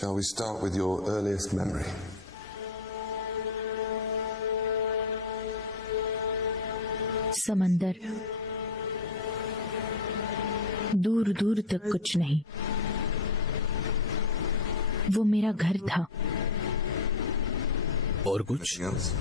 Shall we start with your earliest memory? समंदर, दूर दूर तक कुछ नहीं। वो मेरा घर था। और कुछ? Anything else?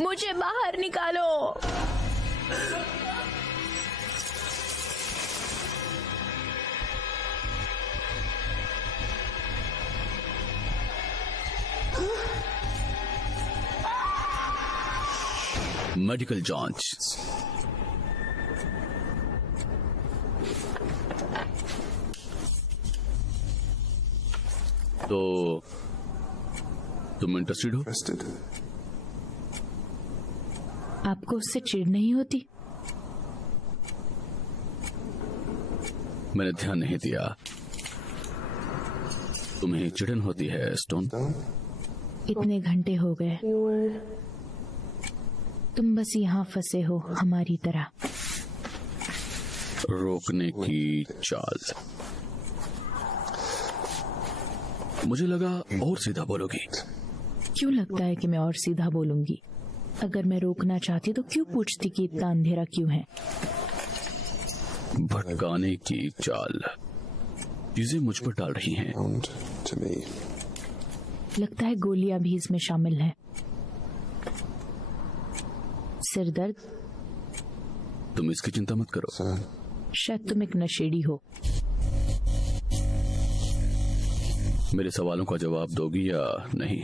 मुझे बाहर निकालो। मेडिकल जांच। तो तुम इंटरेस्टेड हो? Rested? आपको उससे चिढ़ नहीं होती? मैंने ध्यान नहीं दिया। तुम्हें चिढ़न होती है स्टोन? Down? इतने घंटे हो गए, तुम बस यहाँ फंसे हो हमारी तरह। रोकने की चाल। मुझे लगा और सीधा बोलोगी। क्यों लगता है कि मैं और सीधा बोलूंगी? अगर मैं रोकना चाहती तो क्यों पूछती कि इतना अंधेरा क्यों है? भटकाने की चाल। चीजें मुझ पर डाल रही हैं। Sound to me. लगता है गोलियां भी इसमें शामिल हैं। सिर दर्द? तुम इसकी चिंता मत करो। Sir, शायद तुम एक नशेड़ी हो। मेरे सवालों का जवाब दोगी या नहीं?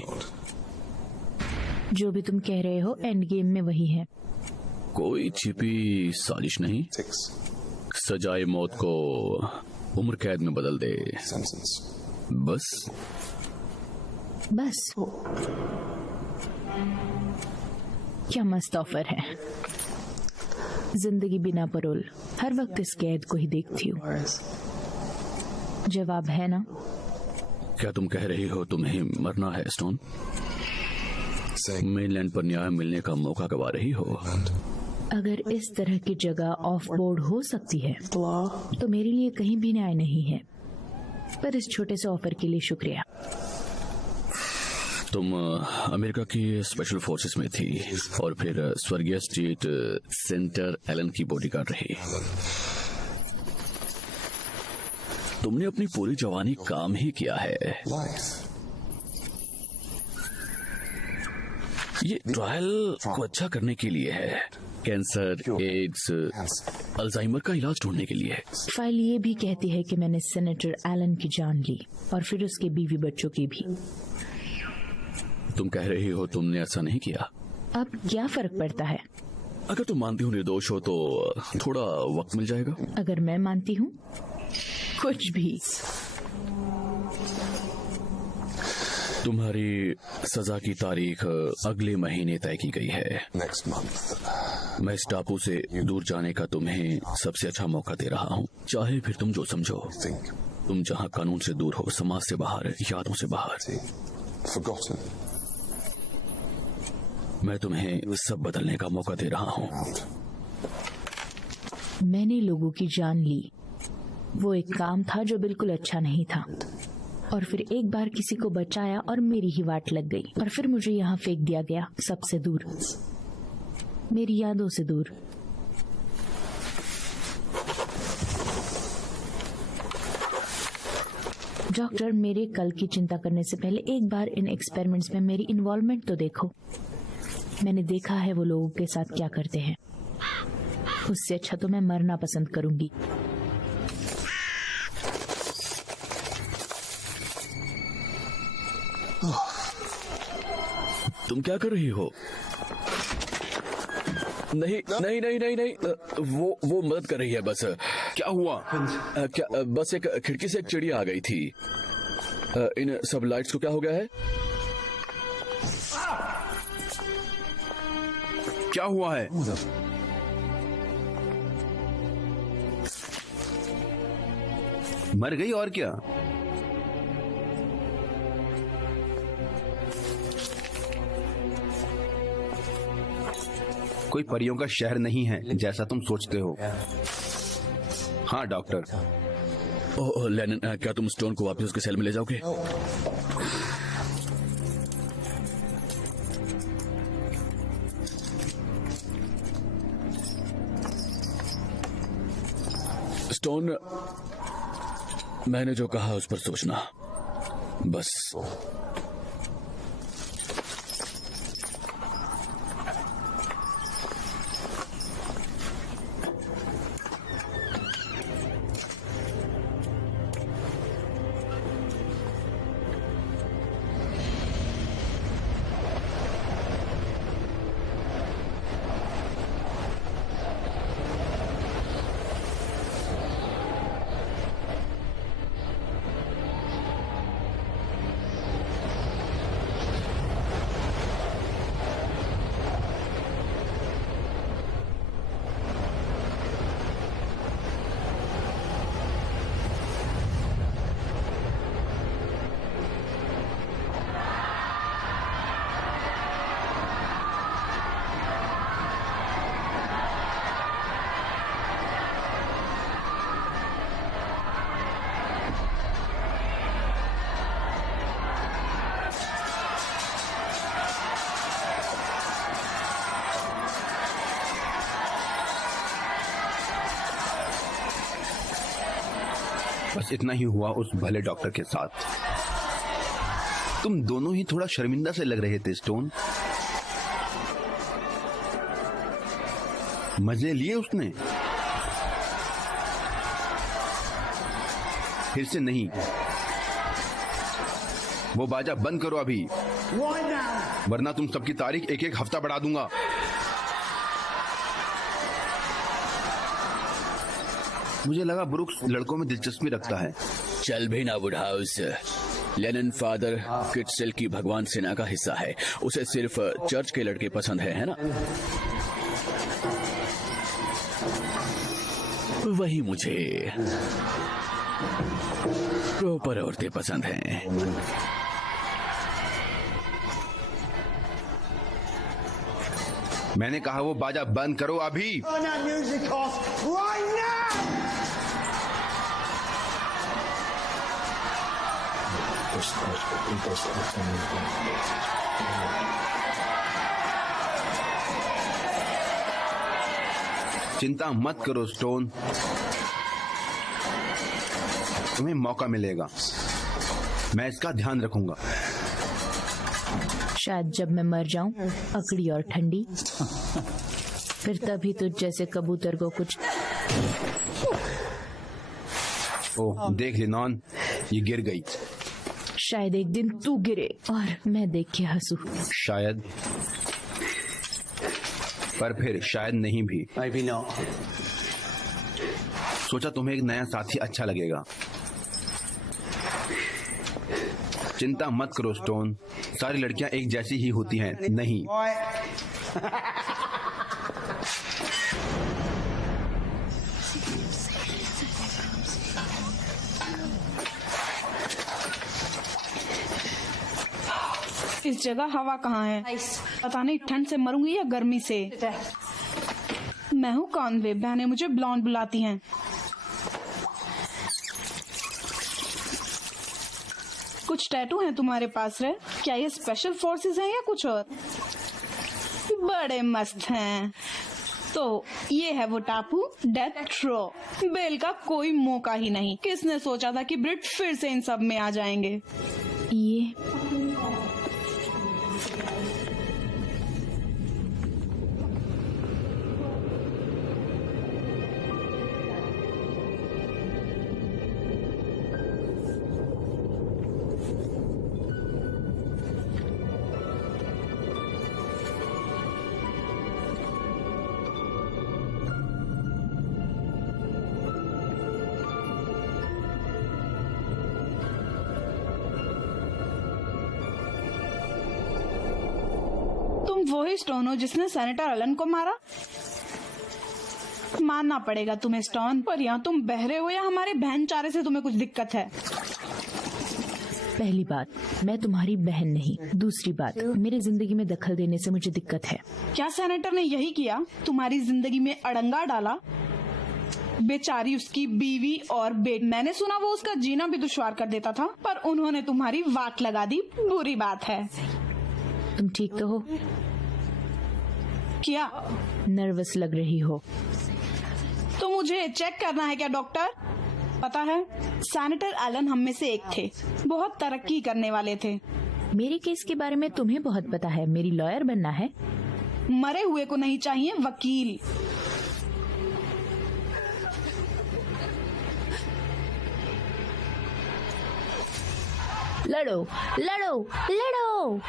जो भी तुम कह रहे हो एंड गेम में वही है। कोई छिपी साजिश नहीं। 6 सजाए मौत को उम्र कैद में बदल दे। sentence. बस बस क्या मस्त ऑफर है। जिंदगी बिना परोल, हर वक्त इस कैद को ही देखती हूँ। जवाब है ना? क्या तुम कह रही हो तुम्हें मरना है स्टोन? Saying मेनलैंड पर न्याय मिलने का मौका गवा रही हो? and अगर इस तरह की जगह ऑफ बोर्ड हो सकती है तो मेरे लिए कहीं भी न्याय नहीं है। पर इस छोटे से ऑफर के लिए शुक्रिया। तुम अमेरिका की स्पेशल फोर्सेस में थी और फिर स्वर्गीय स्टेट सेंटर एलन की बॉडीगार्ड रही। तुमने अपनी पूरी जवानी काम ही किया है। life. ये ट्रायल को अच्छा करने के लिए है। कैंसर, एड्स, अल्जाइमर का इलाज ढूंढने के लिए है। फाइल ये भी कहती है कि मैंने सेनेटर एलन की जान ली और फिर उसके बीवी बच्चों की भी। तुम कह रही हो तुमने ऐसा नहीं किया। अब क्या फर्क पड़ता है? अगर तुम मानती हो निर्दोष हो तो थोड़ा वक्त मिल जाएगा। अगर मैं मानती हूँ कुछ भी। तुम्हारी सजा की तारीख अगले महीने तय की गई है। Next month. मैं इस टापू से दूर जाने का तुम्हें सबसे अच्छा मौका दे रहा हूँ, चाहे फिर तुम जो समझो। Think. तुम जहाँ कानून से दूर हो, समाज से बाहर, यादों से बाहर। See. Forgotten. मैं तुम्हें सब बदलने का मौका दे रहा हूँ। Out. मैंने लोगों की जान ली। वो एक काम था जो बिल्कुल अच्छा नहीं था, और फिर एक बार किसी को बचाया और मेरी ही वाट लग गई, और फिर मुझे यहाँ फेंक दिया गया, सबसे दूर, मेरी यादों से दूर। डॉक्टर, मेरे कल की चिंता करने से पहले एक बार इन एक्सपेरिमेंट्स में मेरी इन्वॉल्वमेंट तो देखो। मैंने देखा है वो लोगों के साथ क्या करते हैं। उससे अच्छा तो मैं मरना पसंद करूंगी। तुम क्या कर रही हो? नहीं नहीं नहीं नहीं नहीं, वो मदद कर रही है बस। क्या हुआ? क्या बस एक खिड़की से एक चिड़िया आ गई थी। इन सब लाइट्स को क्या हो गया है? क्या हुआ है? मर गई और क्या? कोई परियों का शहर नहीं है जैसा तुम सोचते हो। हाँ डॉक्टर। ओह लेनिन, क्या तुम स्टोन को वापस उसके सेल में ले जाओगे? स्टोन, मैंने जो कहा उस पर सोचना बस। बस इतना ही हुआ उस भले डॉक्टर के साथ। तुम दोनों ही थोड़ा शर्मिंदा से लग रहे थे स्टोन। मजे लिए उसने? फिर से नहीं। वो बाजा बंद करो अभी, वरना तुम सबकी तारीख एक एक हफ्ता बढ़ा दूंगा। मुझे लगा ब्रुक्स लड़कों में दिलचस्पी रखता है। चल भी ना वुडहाउस। लेनिन फादर किटसेल की भगवान सेना का हिस्सा है। उसे सिर्फ चर्च के लड़के पसंद है ना? वही मुझे प्रॉपर औरतें पसंद हैं। मैंने कहा वो बाजा बंद करो अभी। चिंता मत करो स्टोन, तुम्हें मौका मिलेगा। मैं इसका ध्यान रखूंगा। शायद जब मैं मर जाऊं, अकड़ी और ठंडी, फिर तभी तुझ जैसे कबूतर को कुछ। ओह देख लिनॉन, ये गिर गई। शायद एक दिन तू गिरे और मैं देख के हंसू। शायद, पर फिर शायद नहीं भी। सोचा तुम्हें एक नया साथी अच्छा लगेगा। चिंता मत करो स्टोन, सारी लड़कियां एक जैसी ही होती हैं। नहीं, इस जगह हवा कहाँ है? पता नहीं ठंड से मरूंगी या गर्मी से। मैं हूँ कॉनवे, बहनें मुझे ब्लॉन्ड बुलाती हैं। कुछ टैटू हैं तुम्हारे पास रे? क्या ये स्पेशल फोर्सेस हैं या कुछ और? बड़े मस्त हैं। तो ये है वो टापू, डेथ रो। बेल का कोई मौका ही नहीं। किसने सोचा था कि ब्रिट फिर से इन सब में आ जाएंगे? ये तुम वही स्टोन हो जिसने सेनेटर एलन को मारा? मानना पड़ेगा तुम्हें स्टोन, पर यहाँ तुम बहरे हो या हमारे बहन चारे से तुम्हें कुछ दिक्कत है? पहली बात, मैं तुम्हारी बहन नहीं। दूसरी बात, मेरी जिंदगी में दखल देने से मुझे दिक्कत है। क्या सेनेटर ने यही किया? तुम्हारी जिंदगी में अड़ंगा डाला? बेचारी उसकी बीवी और बेट, मैंने सुना वो उसका जीना भी दुश्वार कर देता था, पर उन्होंने तुम्हारी वाट लगा दी। बुरी बात है। तुम ठीक तो हो? क्या नर्वस लग रही हो। तो मुझे चेक करना है क्या डॉक्टर? पता है, सेनेटर एलन हम में से एक थे, बहुत तरक्की करने वाले थे। मेरे केस के बारे में तुम्हें बहुत पता है। मेरी लॉयर बनना है। मरे हुए को नहीं चाहिए वकील। लड़ो लड़ो लड़ो।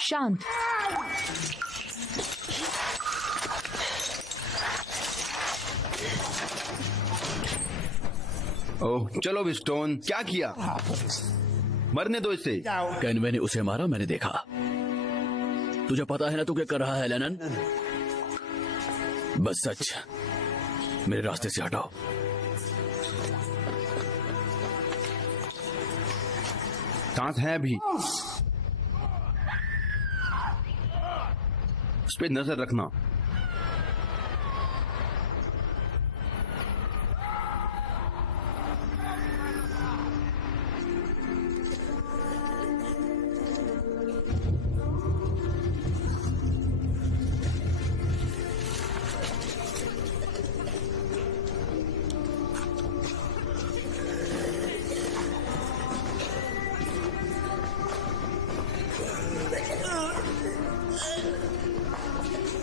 शांत। ओह चलो भी स्टोन, क्या किया? मरने दो इसे। कैनवे ने उसे मारा, मैंने देखा। तुझे पता है ना तू क्या कर रहा है लेनन? बस सच, मेरे रास्ते से हटाओ। सांस है अभी, उस पे नजर रखना।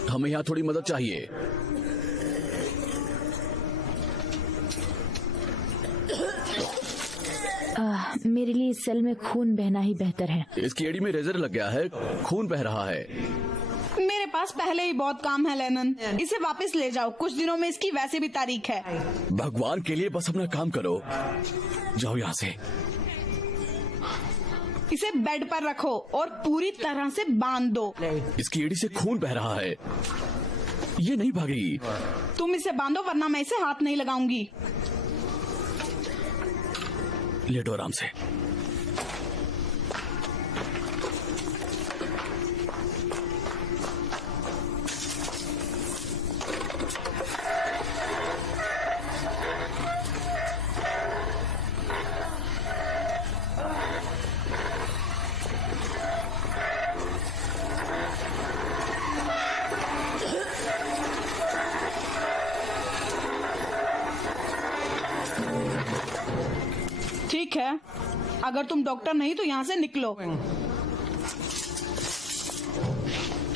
हमें यहाँ थोड़ी मदद चाहिए। मेरे लिए इस सेल में खून बहना ही बेहतर है। इसकी एड़ी में रेजर लग गया है, खून बह रहा है। मेरे पास पहले ही बहुत काम है लेनन, इसे वापस ले जाओ। कुछ दिनों में इसकी वैसे भी तारीख है। भगवान के लिए बस अपना काम करो, जाओ यहाँ से। इसे बेड पर रखो और पूरी तरह से बांध दो। इसकी एड़ी से खून बह रहा है, ये नहीं भागेगी। तुम इसे बांधो वरना मैं इसे हाथ नहीं लगाऊंगी। लेटो आराम से। ठीक है, अगर तुम डॉक्टर नहीं तो यहाँ से निकलो।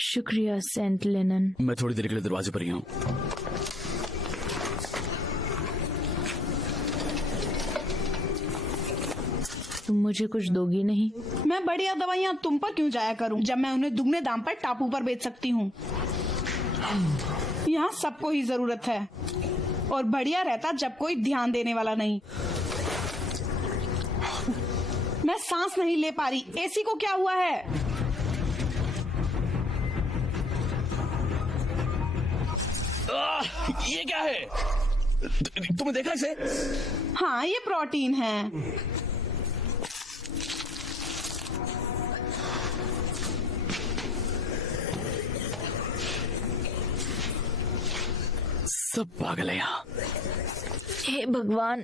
शुक्रिया सेंट लेनन। मैं थोड़ी देर के लिए दरवाजे पर ही हूँ। तुम मुझे कुछ दोगी नहीं? मैं बढ़िया दवाइयाँ तुम पर क्यों जाया करूँ जब मैं उन्हें दुगने दाम पर टापू पर बेच सकती हूँ। यहाँ सबको ही जरूरत है और बढ़िया रहता जब कोई ध्यान देने वाला नहीं। मैं सांस नहीं ले पा रही। एसी को क्या हुआ है? ये क्या है? तुमने देखा इसे? हाँ, ये प्रोटीन है। सब पागल है यहाँ। हे भगवान।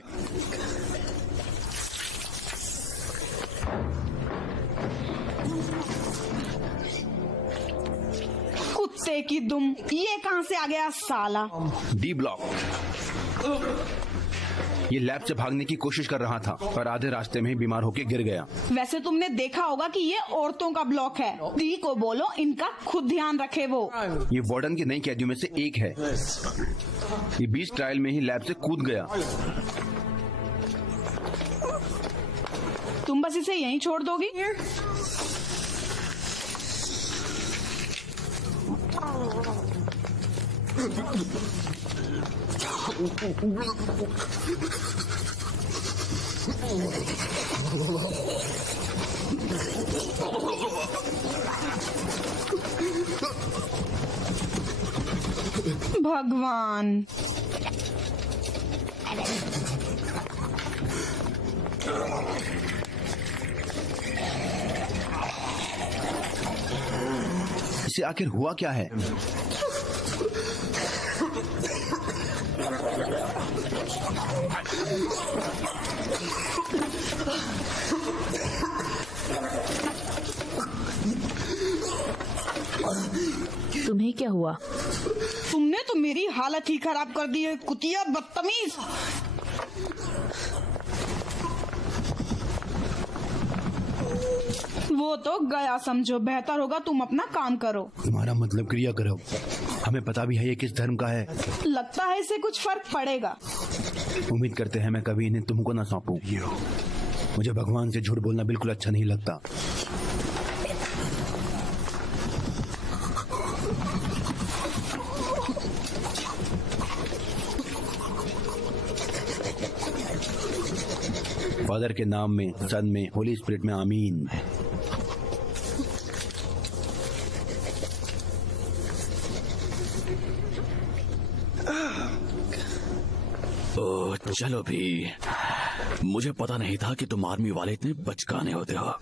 कुत्ते की दुम, ये कहाँ से आ गया साला? D block. ये लैब से भागने की कोशिश कर रहा था पर आधे रास्ते में ही बीमार होकर गिर गया। वैसे तुमने देखा होगा कि ये औरतों का ब्लॉक है। डी को बोलो इनका खुद ध्यान रखे वो। ये वार्डन की नई कैदियों में से एक है। ये 20 ट्रायल में ही लैब से कूद गया। तुम बस इसे यहीं छोड़ दोगी? भगवान। इसे आखिर हुआ क्या है? तुम्हें क्या हुआ? तुमने तो मेरी हालत ही खराब कर दी है, कुतिया बदतमीज। वो तो गया समझो। बेहतर होगा तुम अपना काम करो। तुम्हारा मतलब क्रिया करो। हमें पता भी है ये किस धर्म का है। लगता है इससे कुछ फर्क पड़ेगा। उम्मीद करते हैं मैं कभी इन्हें तुमको ना सौंपूं। मुझे भगवान से झूठ बोलना बिल्कुल अच्छा नहीं लगता। फादर के नाम में, सन में, होली स्पिरिट में, आमीन। ओ, चलो भी। मुझे पता नहीं था कि तुम आर्मी वाले इतने बचकाने होते हो।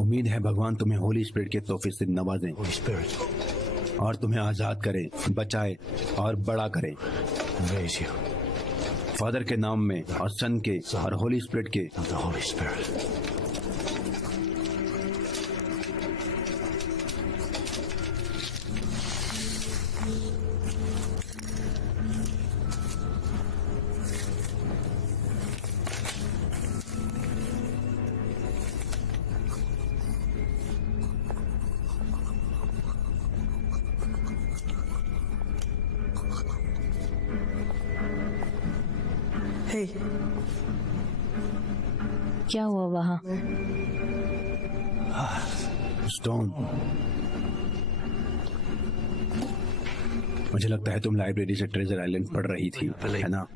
उम्मीद है भगवान तुम्हें होली स्पिरिट के तोहफे से नवाजें और तुम्हें आजाद करे, बचाए और बड़ा करे। फादर के नाम में और सन के और होली स्पिरिट के। क्या हुआ वहाँ? स्टोन, मुझे लगता है तुम लाइब्रेरी से ट्रेजर आइलैंड पढ़ रही थी, है ना?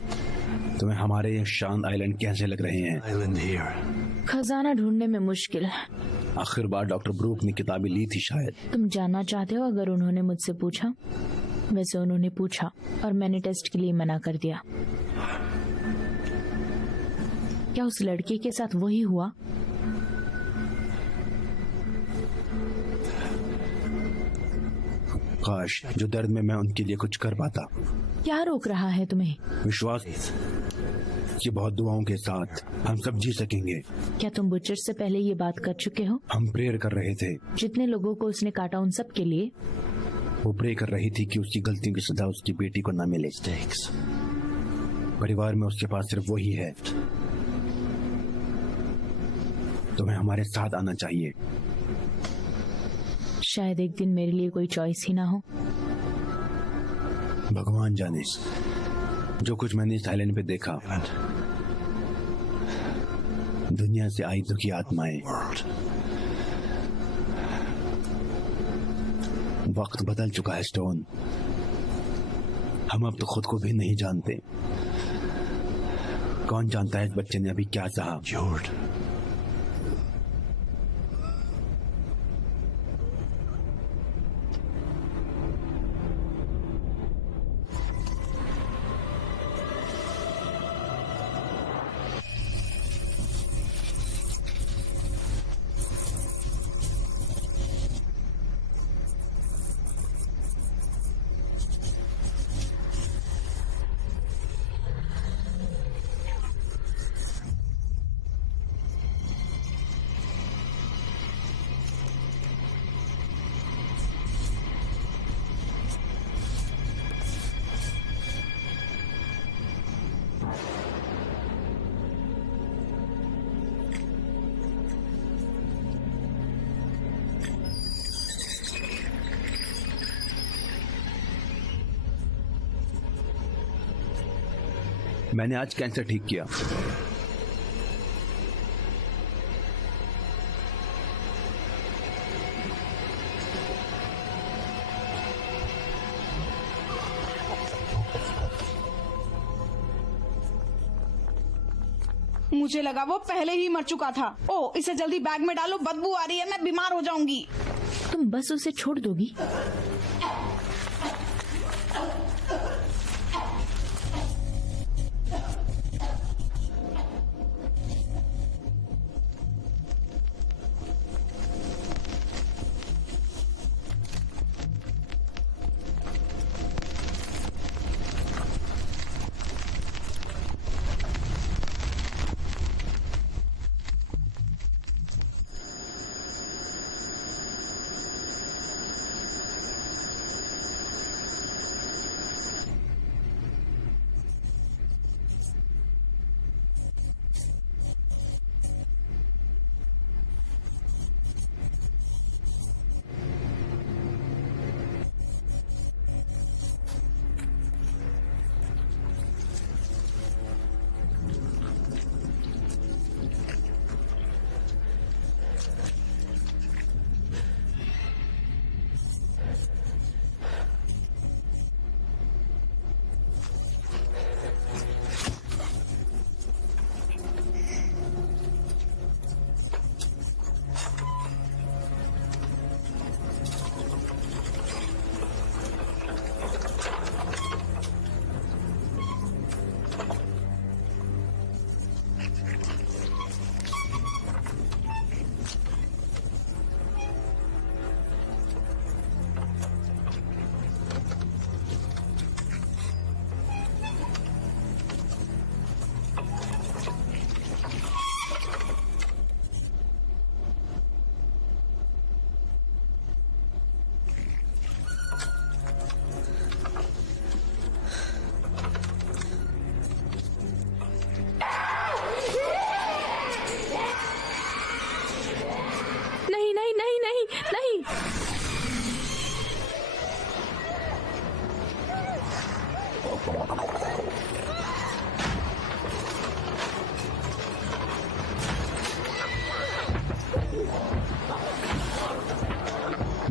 तुम्हें हमारे ये शांत आइलैंड कैसे लग रहे हैं? खजाना ढूंढने में मुश्किल। आखिर बार डॉक्टर ब्रूक ने किताबें ली थी शायद। तुम जानना चाहते हो अगर उन्होंने मुझसे पूछा? वैसे उन्होंने पूछा और मैंने टेस्ट के लिए मना कर दिया। क्या उस लड़के के साथ वही हुआ? काश जो दर्द में मैं उनके लिए कुछ कर पाता। क्या रोक रहा है तुम्हें? विश्वास कि बहुत दुआओं के साथ हम सब जी सकेंगे। क्या तुम बुचर से पहले ये बात कर चुके हो? हम प्रेयर कर रहे थे। जितने लोगों को उसने काटा उन सब के लिए? वो प्रे कर रही थी कि उसकी गलतियों की सजा उसकी बेटी को न मिले। परिवार में उसके पास सिर्फ वही है। तुम्हें हमारे साथ आना चाहिए। शायद एक दिन मेरे लिए कोई चॉइस ही ना हो। भगवान जाने, जो कुछ मैंने इस आइलैंड पे देखा, दुनिया से आई दुखी आत्माएं, वक्त बदल चुका है स्टोन। हम अब तो खुद को भी नहीं जानते। कौन जानता है इस बच्चे ने अभी क्या सहा। मैंने आज कैंसर ठीक किया। मुझे लगा वो पहले ही मर चुका था। ओ, इसे जल्दी बैग में डालो, बदबू आ रही है, मैं बीमार हो जाऊंगी। तुम बस उसे छोड़ दोगी?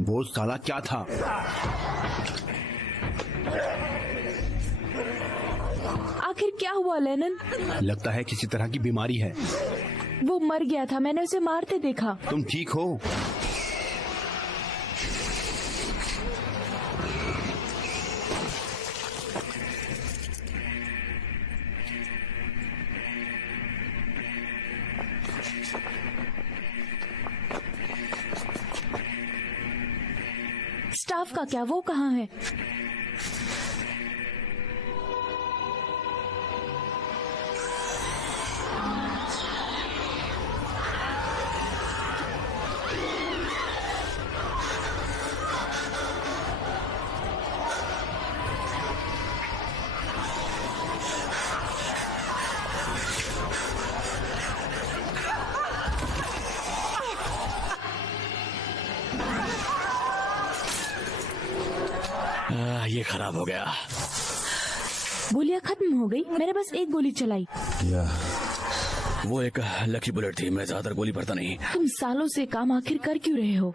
वो साला क्या था? आखिर क्या हुआ लेनन? लगता है किसी तरह की बीमारी है। वो मर गया था, मैंने उसे मारते देखा। तुम ठीक हो? स्टाफ का क्या, वो कहाँ है? खराब हो गया। गोलियां खत्म हो गई, मैंने बस एक गोली चलाई। वो एक लकी बुलेट थी, मैं ज्यादा गोली भरता नहीं। तुम सालों से काम आखिर कर क्यों रहे हो?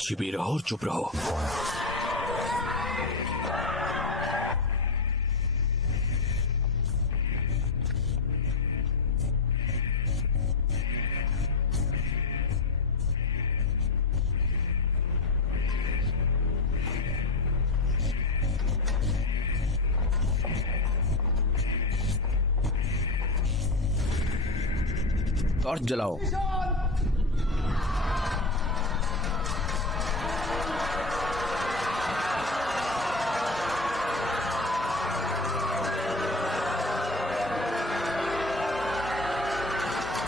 छिपी रहो और चुप रहो। टॉर्च जलाओ।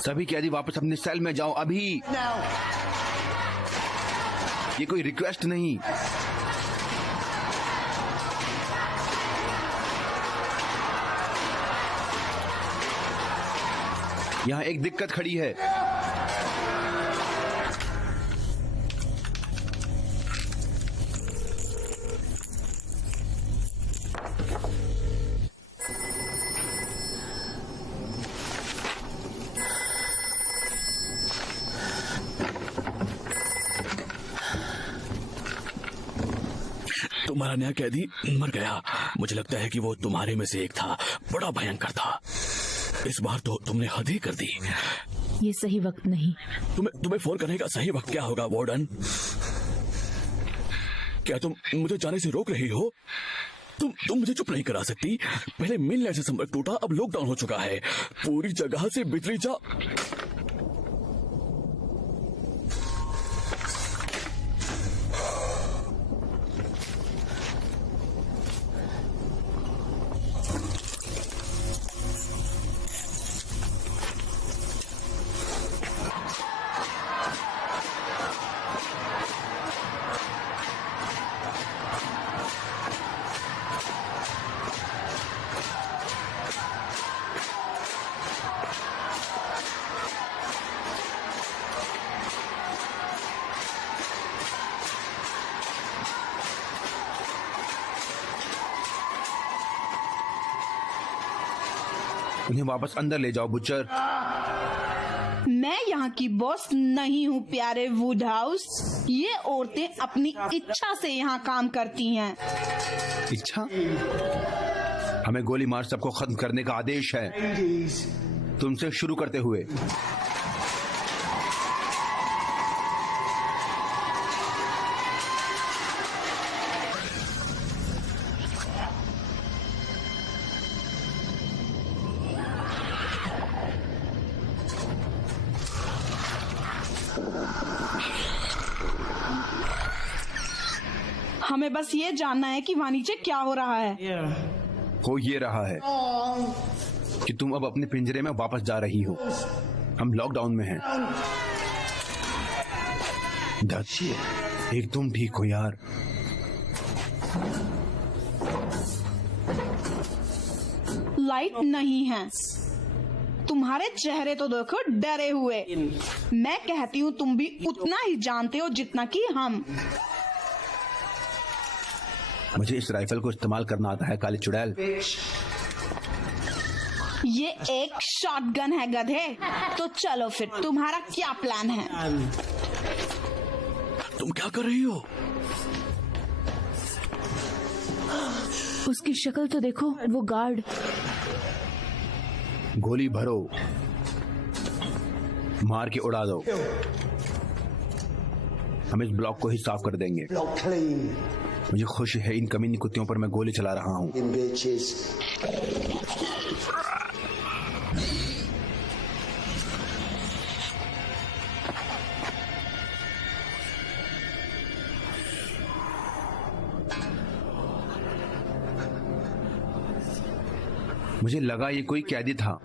सभी कैदी वापस अपने सेल में जाओ अभी। ये कोई रिक्वेस्ट नहीं। यहाँ एक दिक्कत खड़ी है। तुम्हारा नया कैदी मर गया। मुझे लगता है कि वो तुम्हारे में से एक था, बड़ा भयंकर था। इस बार तो तुमने हद ही कर दी। ये सही वक्त नहीं। तुम्हें फोन करने का सही वक्त क्या होगा वार्डन? क्या तुम मुझे जाने से रोक रही हो? तुम मुझे चुप नहीं करा सकती। पहले मिलने से संपर्क टूटा, अब लॉकडाउन हो चुका है। पूरी जगह से बिजली जा। उन्हें वापस अंदर ले जाओ बुचर। मैं यहाँ की बॉस नहीं हूँ प्यारे वुडहाउस। ये औरतें अपनी इच्छा से यहाँ काम करती हैं। इच्छा? हमें गोली मार सबको खत्म करने का आदेश है, तुमसे शुरू करते हुए। हमें बस ये जानना है कि वहाँ नीचे क्या हो रहा है। हो ये रहा है कि तुम अब अपने पिंजरे में वापस जा रही हो। हम लॉकडाउन में हैं। एक तुम ठीक हो यार। लाइट नहीं है। तुम्हारे चेहरे तो देखो डरे हुए। मैं कहती हूँ तुम भी उतना ही जानते हो जितना कि हम। मुझे इस राइफल को इस्तेमाल करना आता है काली चुड़ैल। ये एक शॉटगन है गधे। तो चलो फिर, तुम्हारा क्या प्लान है? तुम क्या कर रही हो? उसकी शक्ल तो देखो, वो गार्ड। गोली भरो, मार के उड़ा दो। हम इस ब्लॉक को ही साफ कर देंगे। मुझे खुशी है इन कमीनी कुत्तियों पर मैं गोली चला रहा हूँ। मुझे लगा ये कोई कैदी था।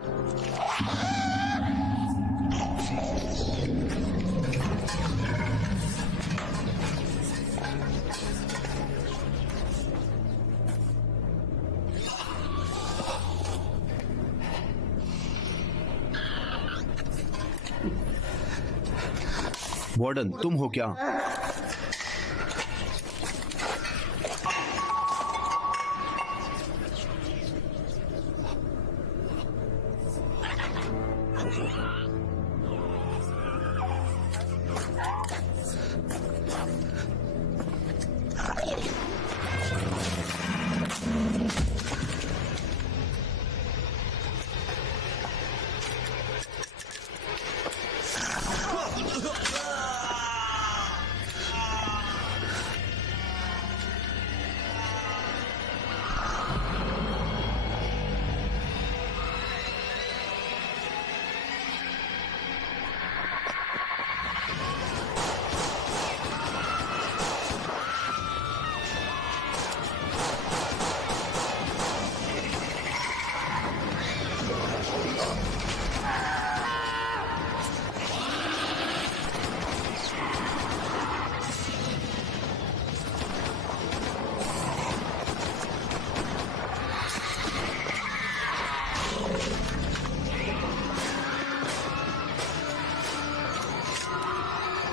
वार्डन, तुम हो क्या?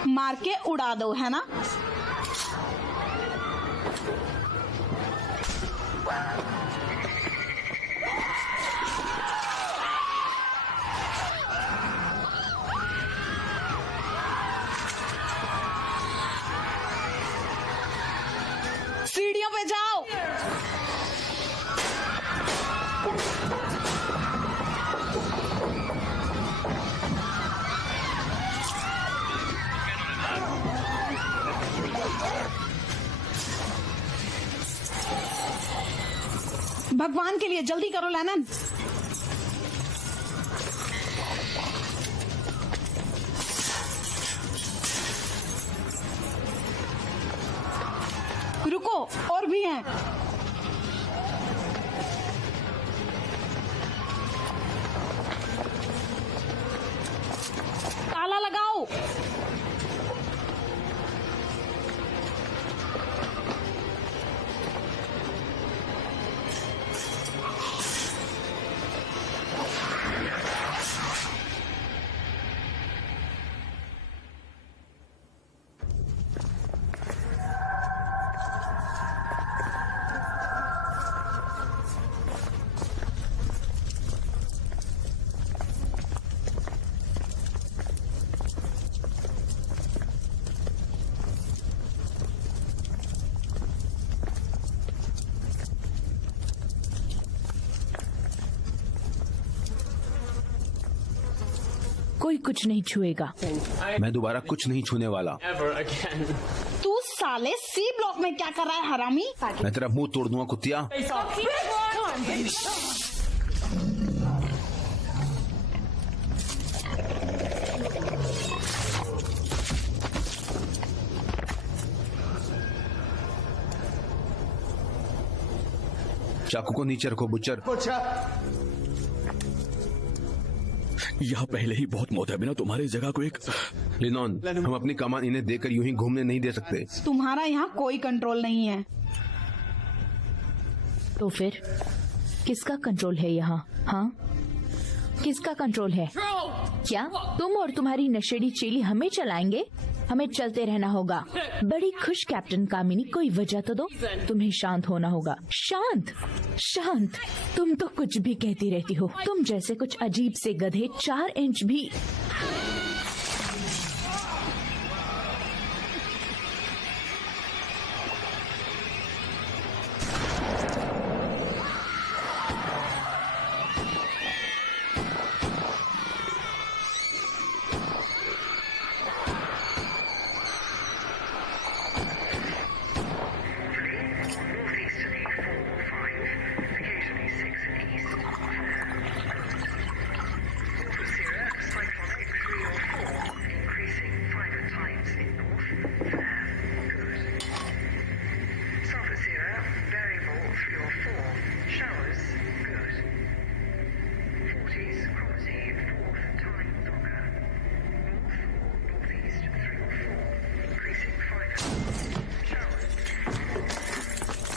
मार के उड़ा दो, है ना? सीढ़ियों पे जाओ। भगवान के लिए जल्दी करो लेनन। रुको, और भी हैं। ताला लगाओ। कोई कुछ नहीं छुएगा। मैं दोबारा कुछ नहीं छूने वाला। तू साले सी ब्लॉक में क्या कर रहा है हरामी? मैं तेरा मुंह तोड़ दूंगा कुत्तिया। चाकू को नीचे रखो बुच्चर। यहाँ पहले ही बहुत मौत है, बिना तुम्हारी जगह को एक लिनॉन, हम अपनी कमान इन्हें देकर यूं ही घूमने नहीं दे सकते। तुम्हारा यहाँ कोई कंट्रोल नहीं है। तो फिर किसका कंट्रोल है यहाँ? हाँ, किसका कंट्रोल है? क्या तुम और तुम्हारी नशेड़ी चेली हमें चलाएंगे? हमें चलते रहना होगा। बड़ी खुश कैप्टन कामिनी, कोई वजह तो दो। तुम्हें शांत होना होगा। शांत शांत, तुम तो कुछ भी कहती रहती हो। तुम जैसे कुछ अजीब से गधे 4 इंच भी।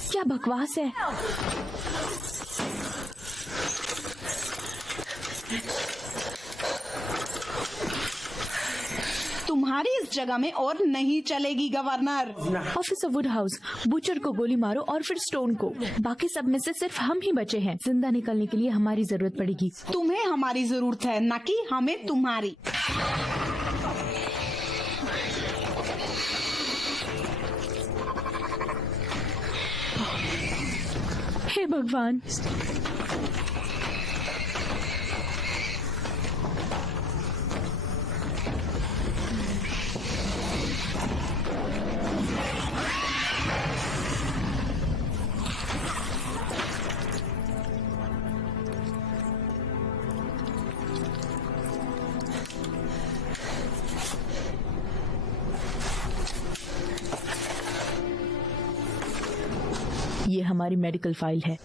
क्या बकवास है? तुम्हारी इस जगह में और नहीं चलेगी गवर्नर। ऑफिसर वुडहाउस, बुचर को गोली मारो और फिर स्टोन को। बाकी सब में से सिर्फ हम ही बचे हैं। जिंदा निकलने के लिए हमारी जरूरत पड़ेगी। तुम्हें हमारी जरूरत है, न कि हमें तुम्हारी। हे भगवान। ये हमारी मेडिकल फाइल है।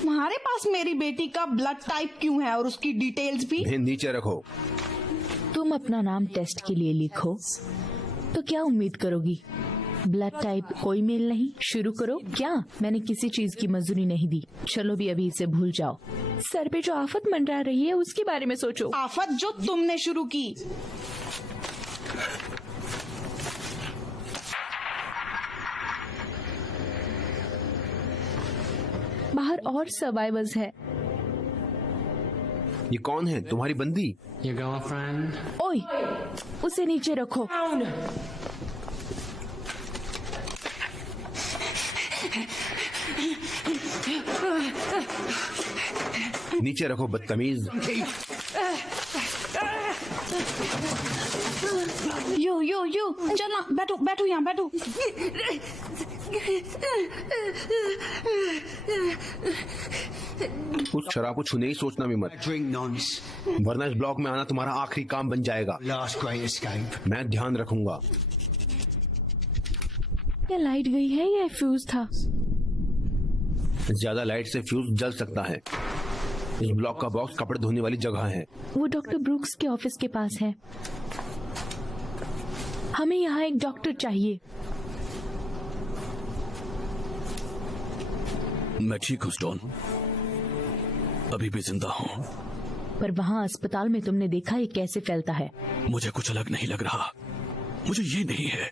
तुम्हारे पास मेरी बेटी का ब्लड टाइप क्यों है और उसकी डिटेल्स भी? इन्हें नीचे रखो। तुम अपना नाम टेस्ट के लिए लिखो तो क्या उम्मीद करोगी? ब्लड टाइप कोई मेल नहीं। शुरू करो। क्या मैंने किसी चीज की मंजूरी नहीं दी। चलो भी अभी इसे भूल जाओ। सर पे जो आफत मंडरा रही है उसके बारे में सोचो। आफत जो तुमने शुरू की। बाहर और सर्वाइवर्स है। ये कौन है? तुम्हारी बंदी? Your girlfriend? ओए, उसे नीचे रखो। नीचे रखो बदतमीज। यो चलना, बैठो बैठो यहाँ बैठो। उस शराब को छूने ही सोचना भी मत, Drink nonce. वरना इस ब्लॉक में आना तुम्हारा आखिरी काम बन जाएगा। Last great escape. मैं ध्यान रखूंगा। क्या लाइट गई है या फ्यूज था? ज्यादा लाइट से फ्यूज जल सकता है। इस ब्लॉक का बॉक्स कपड़े धोने वाली जगह है। वो डॉक्टर ब्रूक्स के ऑफिस के पास है। हमें यहाँ एक डॉक्टर चाहिए। मैं ठीक हूँ स्टोन, अभी भी जिंदा हूँ। पर वहाँ अस्पताल में तुमने देखा ये कैसे फैलता है। मुझे कुछ अलग नहीं लग रहा। मुझे ये नहीं है।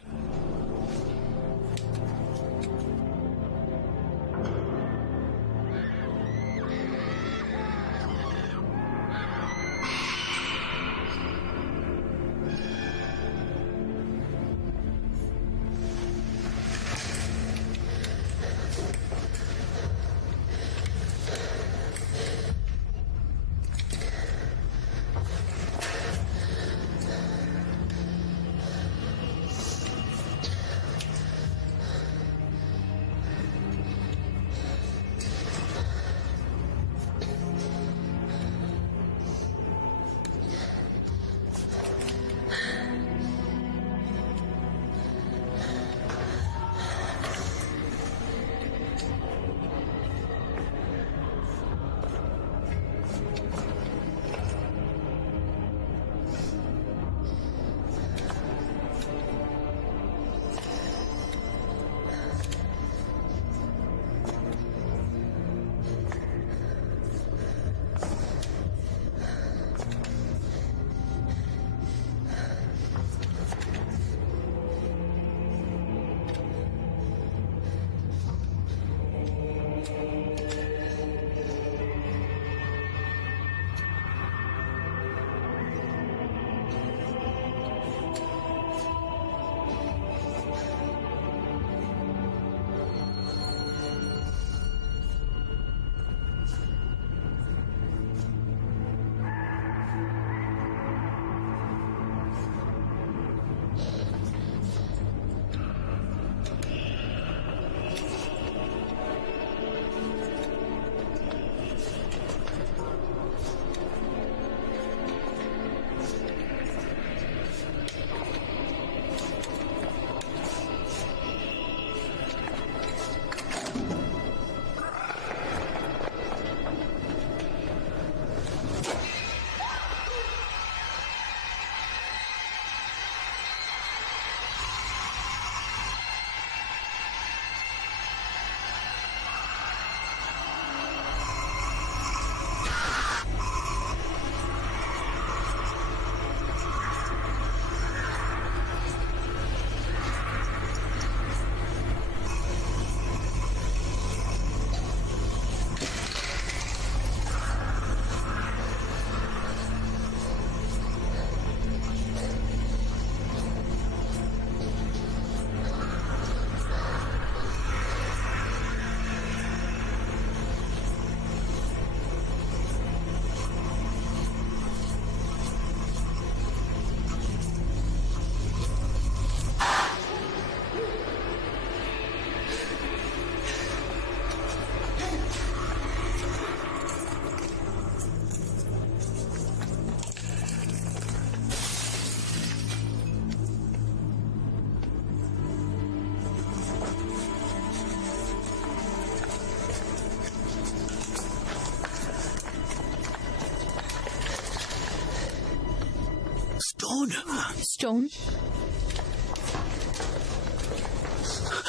स्टोन,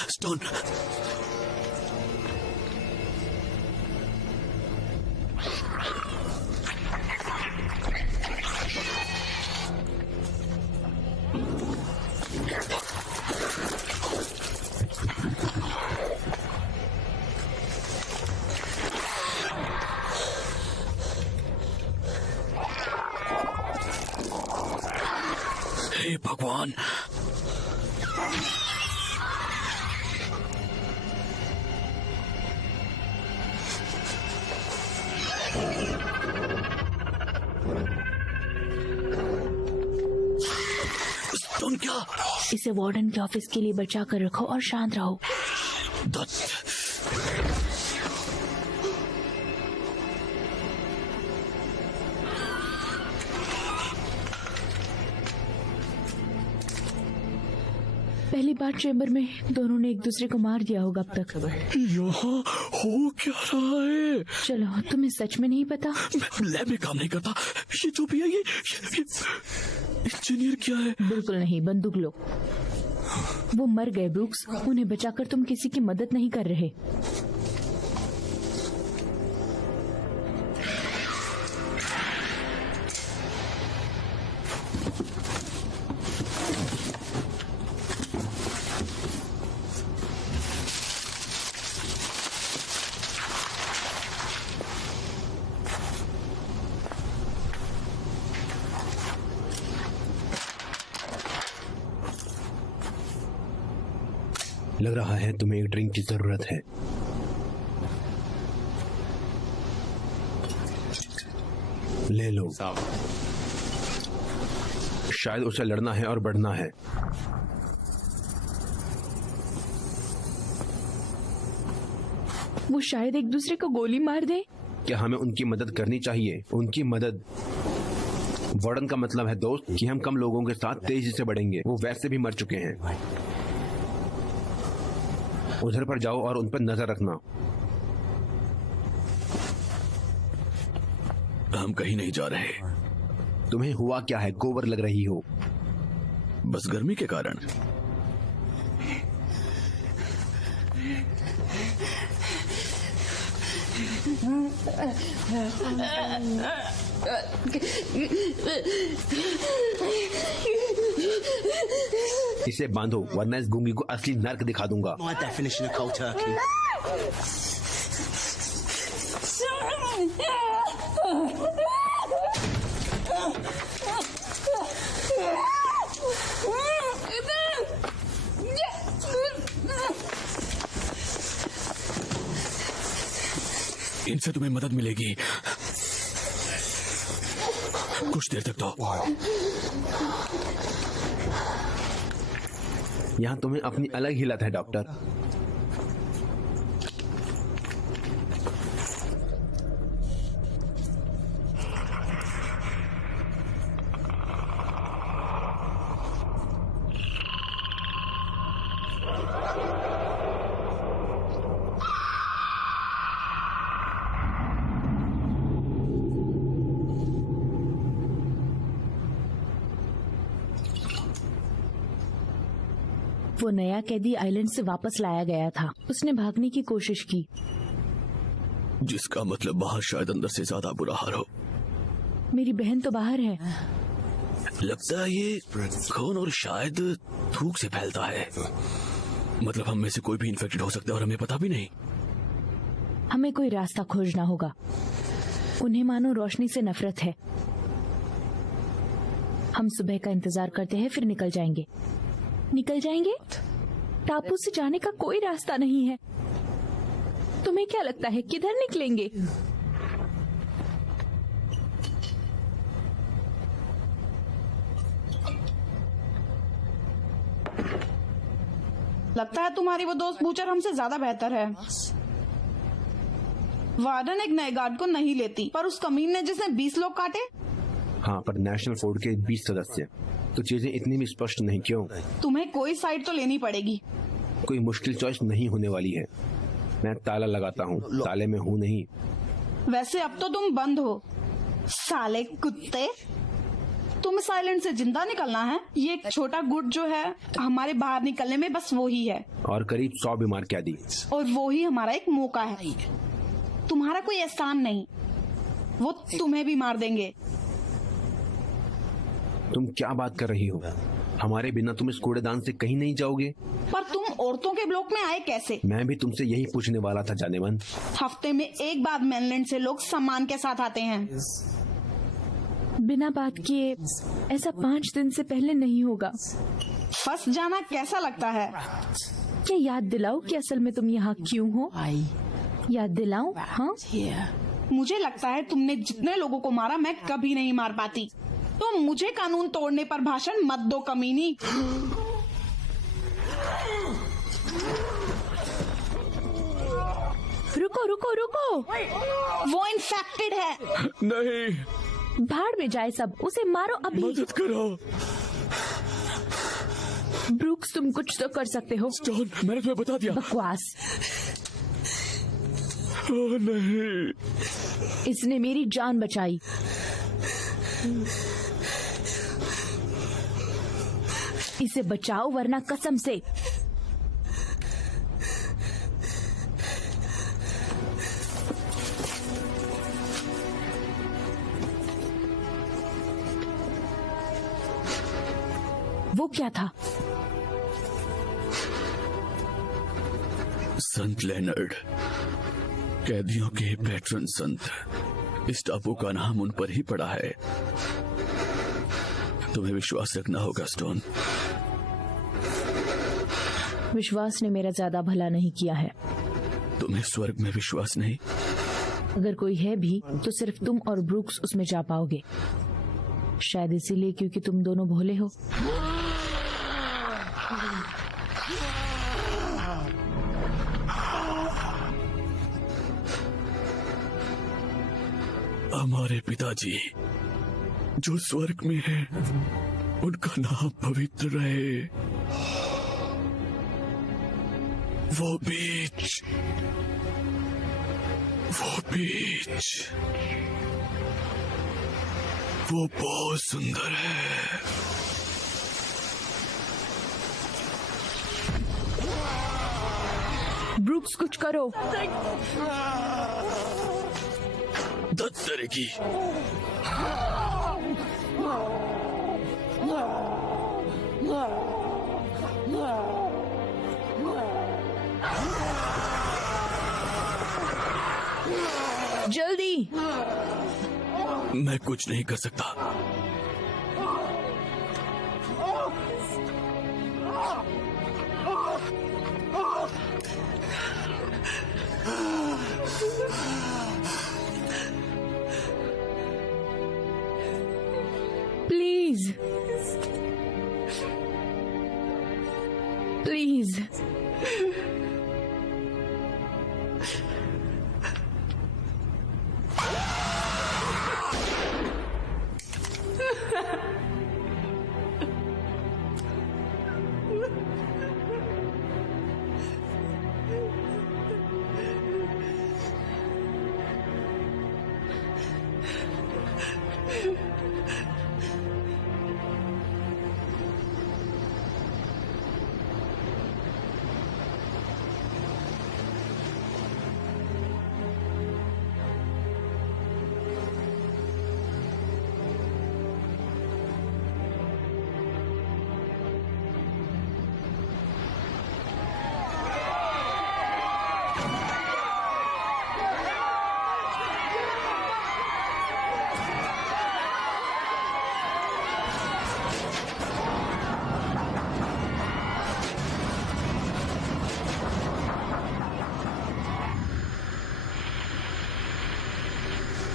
स्टोन, हे भगवान, स्टोन क्या? इसे वार्डन के ऑफिस के लिए बचा कर रखो और शांत रहो। दत्त, पहली बार चेंबर में दोनों ने एक दूसरे को मार दिया होगा अब तक। यहाँ हो क्या रहा है? चलो, तुम्हें सच में नहीं पता? लैब में काम नहीं करता। ये जो भी है ये इंजीनियर क्या है? बिल्कुल नहीं, बंदूक लो। वो मर गए ब्रूक्स, उन्हें बचाकर तुम किसी की मदद नहीं कर रहे। लग रहा है तुम्हें एक ड्रिंक की जरूरत है। ले लो। शायद उसे लड़ना है और बढ़ना है। वो शायद एक दूसरे को गोली मार दे। क्या हमें उनकी मदद करनी चाहिए? उनकी मदद। वार्डन का मतलब है दोस्त कि हम कम लोगों के साथ तेजी से बढ़ेंगे। वो वैसे भी मर चुके हैं। उधर पर जाओ और उन पर नजर रखना। हम कहीं नहीं जा रहे। तुम्हें हुआ क्या है? गोबर लग रही हो। बस गर्मी के कारण। इसे बांधो वरना इस गूंगी को असली नर्क दिखा दूंगा। My definition of cold turkey. इनसे तुम्हें मदद मिलेगी। कुछ देर तक तो। यहाँ तुम्हें अपनी अलग ही लत है डॉक्टर। वो नया कैदी आइलैंड से वापस लाया गया था। उसने भागने की कोशिश की। जिसका मतलब बाहर शायद अंदर से ज्यादा बुरा हाल हो। मेरी बहन तो बाहर है। लगता है ये खून और शायद थूक से फैलता है। मतलब हम में से कोई भी इन्फेक्टेड हो सकता है और हमें पता भी नहीं। हमें कोई रास्ता खोजना होगा। उन्हें मानो रोशनी से नफरत है। हम सुबह का इंतजार करते हैं, फिर निकल जाएंगे। निकल जाएंगे? टापू से जाने का कोई रास्ता नहीं है। तुम्हें क्या लगता है किधर निकलेंगे? लगता है तुम्हारी वो दोस्त बूचर हमसे ज्यादा बेहतर है। वार्डन एक नए गार्ड को नहीं लेती, पर उस कमीन ने जिसने 20 लोग काटे। हाँ, पर नेशनल फोर्ड के 20 सदस्य। तो चीजें इतनी भी स्पष्ट नहीं क्यों? तुम्हें कोई साइड तो लेनी पड़ेगी। कोई मुश्किल चॉइस नहीं होने वाली है। मैं ताला लगाता हूँ, ताले में हूँ नहीं। वैसे अब तो तुम बंद हो, साले कुत्ते। तुम्हें साइलेंट से जिंदा निकलना है। ये एक छोटा गुट जो है हमारे बाहर निकलने में, बस वो ही है। और करीब 100 बीमार कैदी। और वो ही हमारा एक मौका है। तुम्हारा कोई एहसान नहीं, वो तुम्हें भी मार देंगे। तुम क्या बात कर रही हो? हमारे बिना तुम इस कूड़ेदान से कहीं नहीं जाओगे। पर तुम औरतों के ब्लॉक में आए कैसे? मैं भी तुमसे यही पूछने वाला था जानेमन। हफ्ते में एक बार मेनलैंड से लोग सामान के साथ आते हैं। बिना बात किए ऐसा 5 दिन से पहले नहीं होगा। फंस जाना कैसा लगता है? क्या याद दिलाओ कि असल में तुम यहाँ क्यों हो? याद दिलाऊं? हाँ, मुझे लगता है तुमने जितने लोगों को मारा मैं कभी नहीं मार पाती। तो मुझे कानून तोड़ने पर भाषण मत दो कमीनी। रुको रुको रुको, वो इन्फेक्टेड है। नहीं, भाड़ में जाए सब, उसे मारो अभी। मदद करो। ब्रूक्स तुम कुछ तो कर सकते हो। स्टोन, मैंने तुम्हें बता दिया। बकवास। ओह नहीं, इसने मेरी जान बचाई। इसे बचाओ वरना कसम से। वो क्या था? संत लेनर्ड, कैदियों के पैट्रन संत। इस टापू का नाम उन पर ही पड़ा है। तुम्हें विश्वास रखना होगा स्टोन। विश्वास ने मेरा ज्यादा भला नहीं किया है। तुम्हें स्वर्ग में विश्वास नहीं? अगर कोई है भी तो सिर्फ तुम और ब्रूक्स उसमें जा पाओगे। शायद इसीलिए क्योंकि तुम दोनों भोले हो। हमारे पिताजी जो स्वर्ग में है, उनका नाम पवित्र रहे। वो बीच वो बहुत सुंदर है। ब्रूक्स कुछ करो। दर्द करेगी। जल्दी। मैं कुछ नहीं कर सकता। Please please.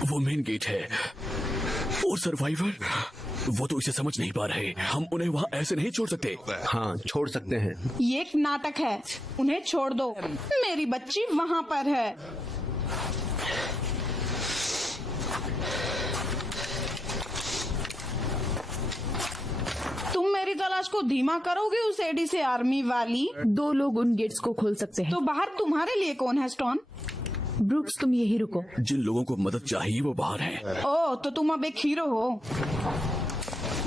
वो मेन गेट है और सर्वाइवर, वो तो इसे समझ नहीं पा रहे। हम उन्हें वहाँ ऐसे नहीं छोड़ सकते। हाँ, छोड़ सकते हैं। ये एक नाटक है, उन्हें छोड़ दो। मेरी बच्ची वहाँ पर है। तुम मेरी तलाश को धीमा करोगे उस एडी से आर्मी वाली? 2 लोग उन गेट्स को खोल सकते हैं। तो बाहर तुम्हारे लिए कौन है स्टोन? ब्रूक्स तुम यही रुको। जिन लोगों को मदद चाहिए वो बाहर हैं। ओह, तो तुम अब एक हीरो हो।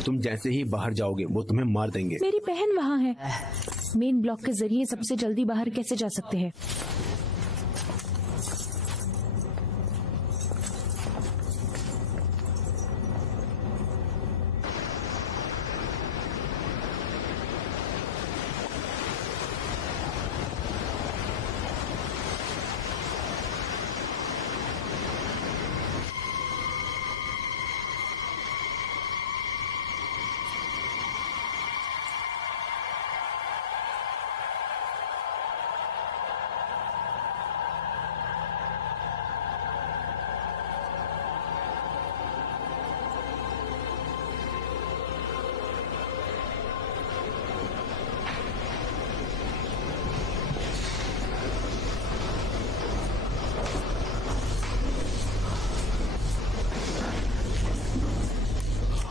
तुम जैसे ही बाहर जाओगे वो तुम्हें मार देंगे। मेरी बहन वहाँ है। मेन ब्लॉक के जरिए सबसे जल्दी बाहर कैसे जा सकते हैं?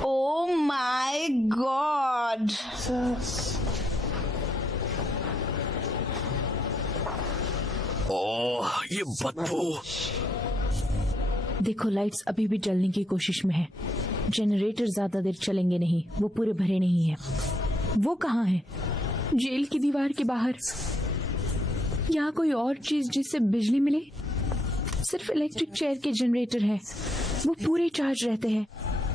Oh my God! ओह, ये बदबू। देखो, लाइट्स अभी भी जलने की कोशिश में है। जनरेटर ज्यादा देर चलेंगे नहीं, वो पूरे भरे नहीं है। वो कहाँ है? जेल की दीवार के बाहर। यहाँ कोई और चीज जिससे बिजली मिले? सिर्फ इलेक्ट्रिक चेयर के जनरेटर है, वो पूरे चार्ज रहते हैं।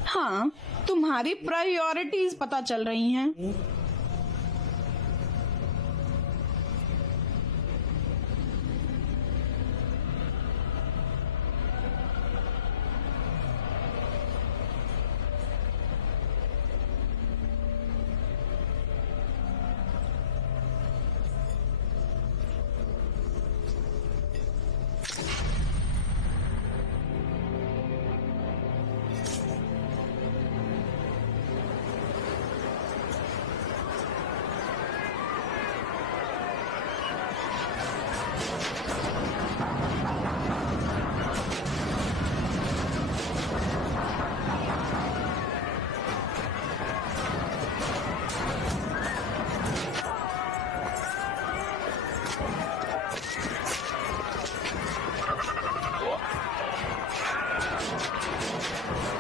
हाँ, तुम्हारी प्रायोरिटीज पता चल रही हैं।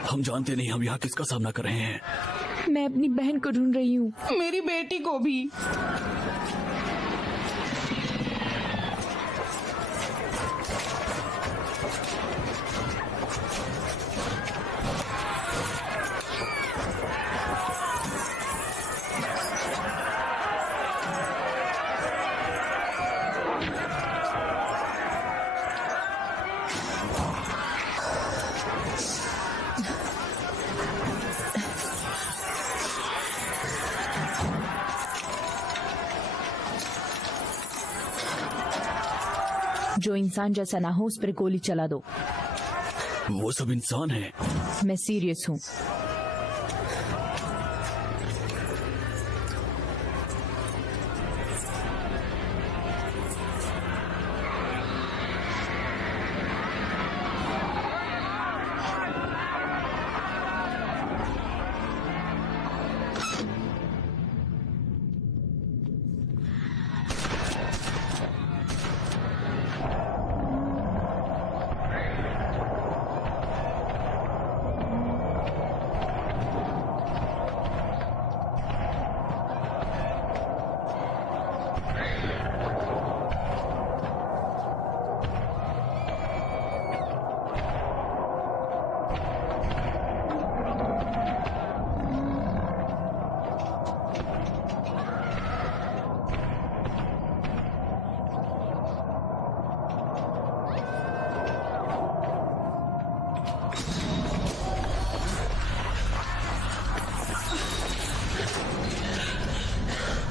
हम जानते नहीं हम यहाँ किसका सामना कर रहे हैं। मैं अपनी बहन को ढूंढ रही हूँ। मेरी बेटी को भी। जो इंसान जैसा ना हो उस पर गोली चला दो। वो सब इंसान हैं। मैं सीरियस हूँ।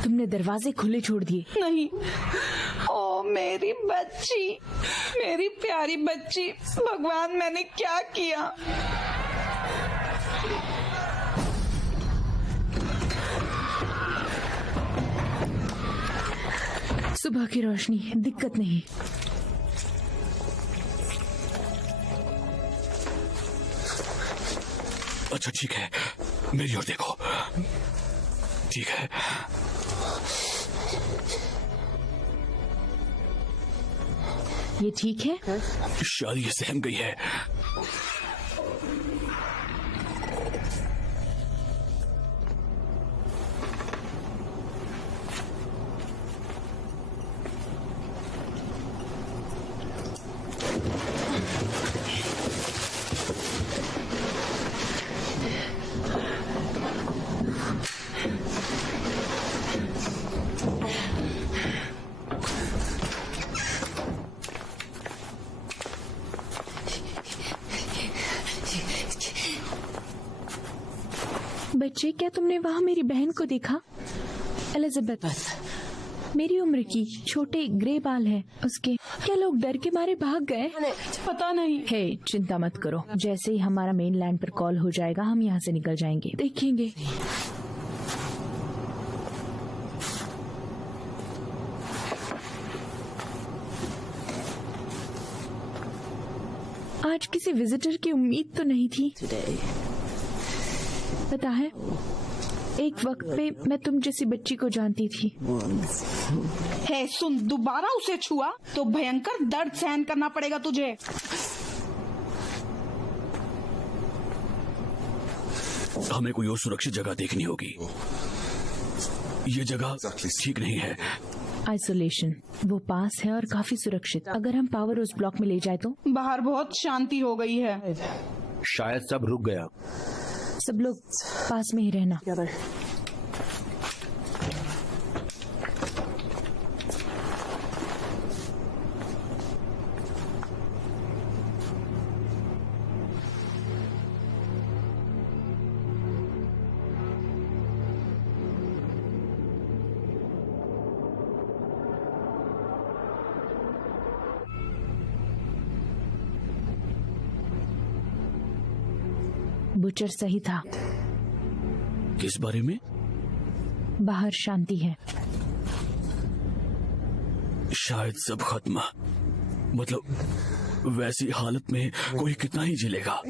तुमने दरवाजे खुले छोड़ दिए। नहीं। ओ मेरी बच्ची, मेरी प्यारी बच्ची, भगवान मैंने क्या किया? सुबह की रोशनी, दिक्कत नहीं। अच्छा ठीक है, मेरी ओर देखो। ठीक है। ये ठीक है? शायद ये सहम गई है। बच्चे, क्या तुमने वहाँ मेरी बहन को देखा? एलिजाबेथ, मेरी उम्र की, छोटे ग्रे बाल है उसके। क्या लोग डर के मारे भाग गए? पता नहीं। हे, चिंता मत करो, जैसे ही हमारा मेन लैंड पर कॉल हो जाएगा हम यहाँ से निकल जाएंगे, देखेंगे। आज किसी विजिटर की उम्मीद तो नहीं थी। पता है, एक वक्त पे मैं तुम जैसी बच्ची को जानती थी। है सुन, दोबारा उसे छुआ तो भयंकर दर्द सहन करना पड़ेगा तुझे। हमें कोई और सुरक्षित जगह देखनी होगी, ये जगह ठीक नहीं है। आइसोलेशन, वो पास है और काफी सुरक्षित। अगर हम पावर उस ब्लॉक में ले जाए तो? बाहर बहुत शांति हो गई है। शायद सब रुक गया। सब लोग पास में ही रहना। बुचर सही था। किस बारे में? बाहर शांति है। शायद सब खत्म। मतलब वैसी हालत में कोई कितना ही झेलेगा।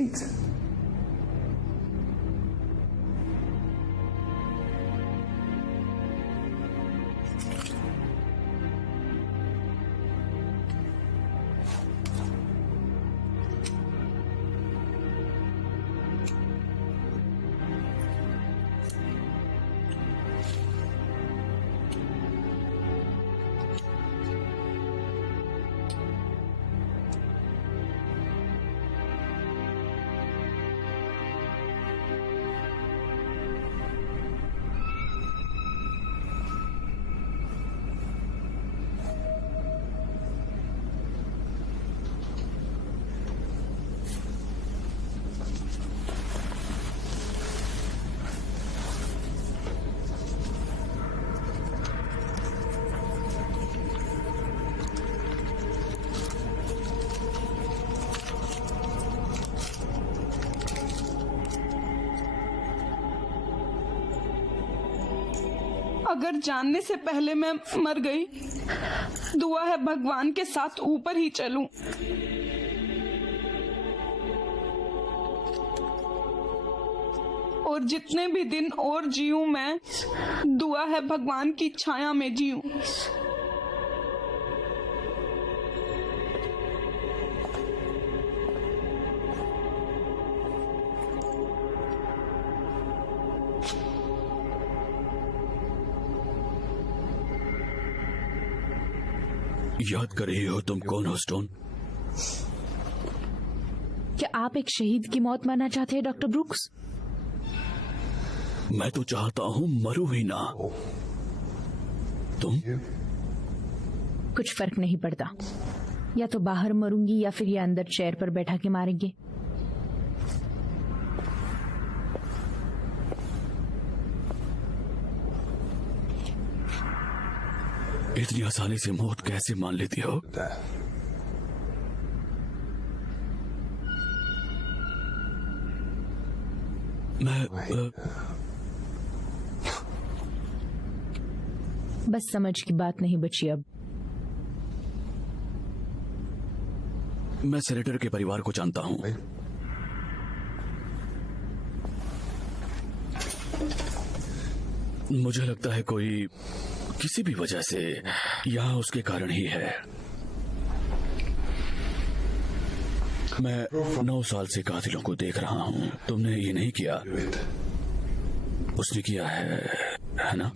अगर जानने से पहले मैं मर गई, दुआ है भगवान के साथ ऊपर ही चलूं। और जितने भी दिन और जीऊं मैं, दुआ है भगवान की छाया में जीऊं। याद कर रही हो तुम कौन हो स्टोन? क्या आप एक शहीद की मौत मरना चाहते हैं डॉक्टर ब्रूक्स? मैं तो चाहता हूँ मरूं ही ना। तुम? कुछ फर्क नहीं पड़ता, या तो बाहर मरूंगी या फिर ये अंदर चेयर पर बैठा के मारेंगे। इतनी आसानी से मौत कैसे मान लेती हो? बस समझ की बात नहीं बची अब। मैं सेनेटर के परिवार को जानता हूं। मुझे लगता है कोई किसी भी वजह से यहाँ उसके कारण ही है। मैं 9 साल से कातिलों को देख रहा हूँ। तुमने ये नहीं किया, उसने किया है ना?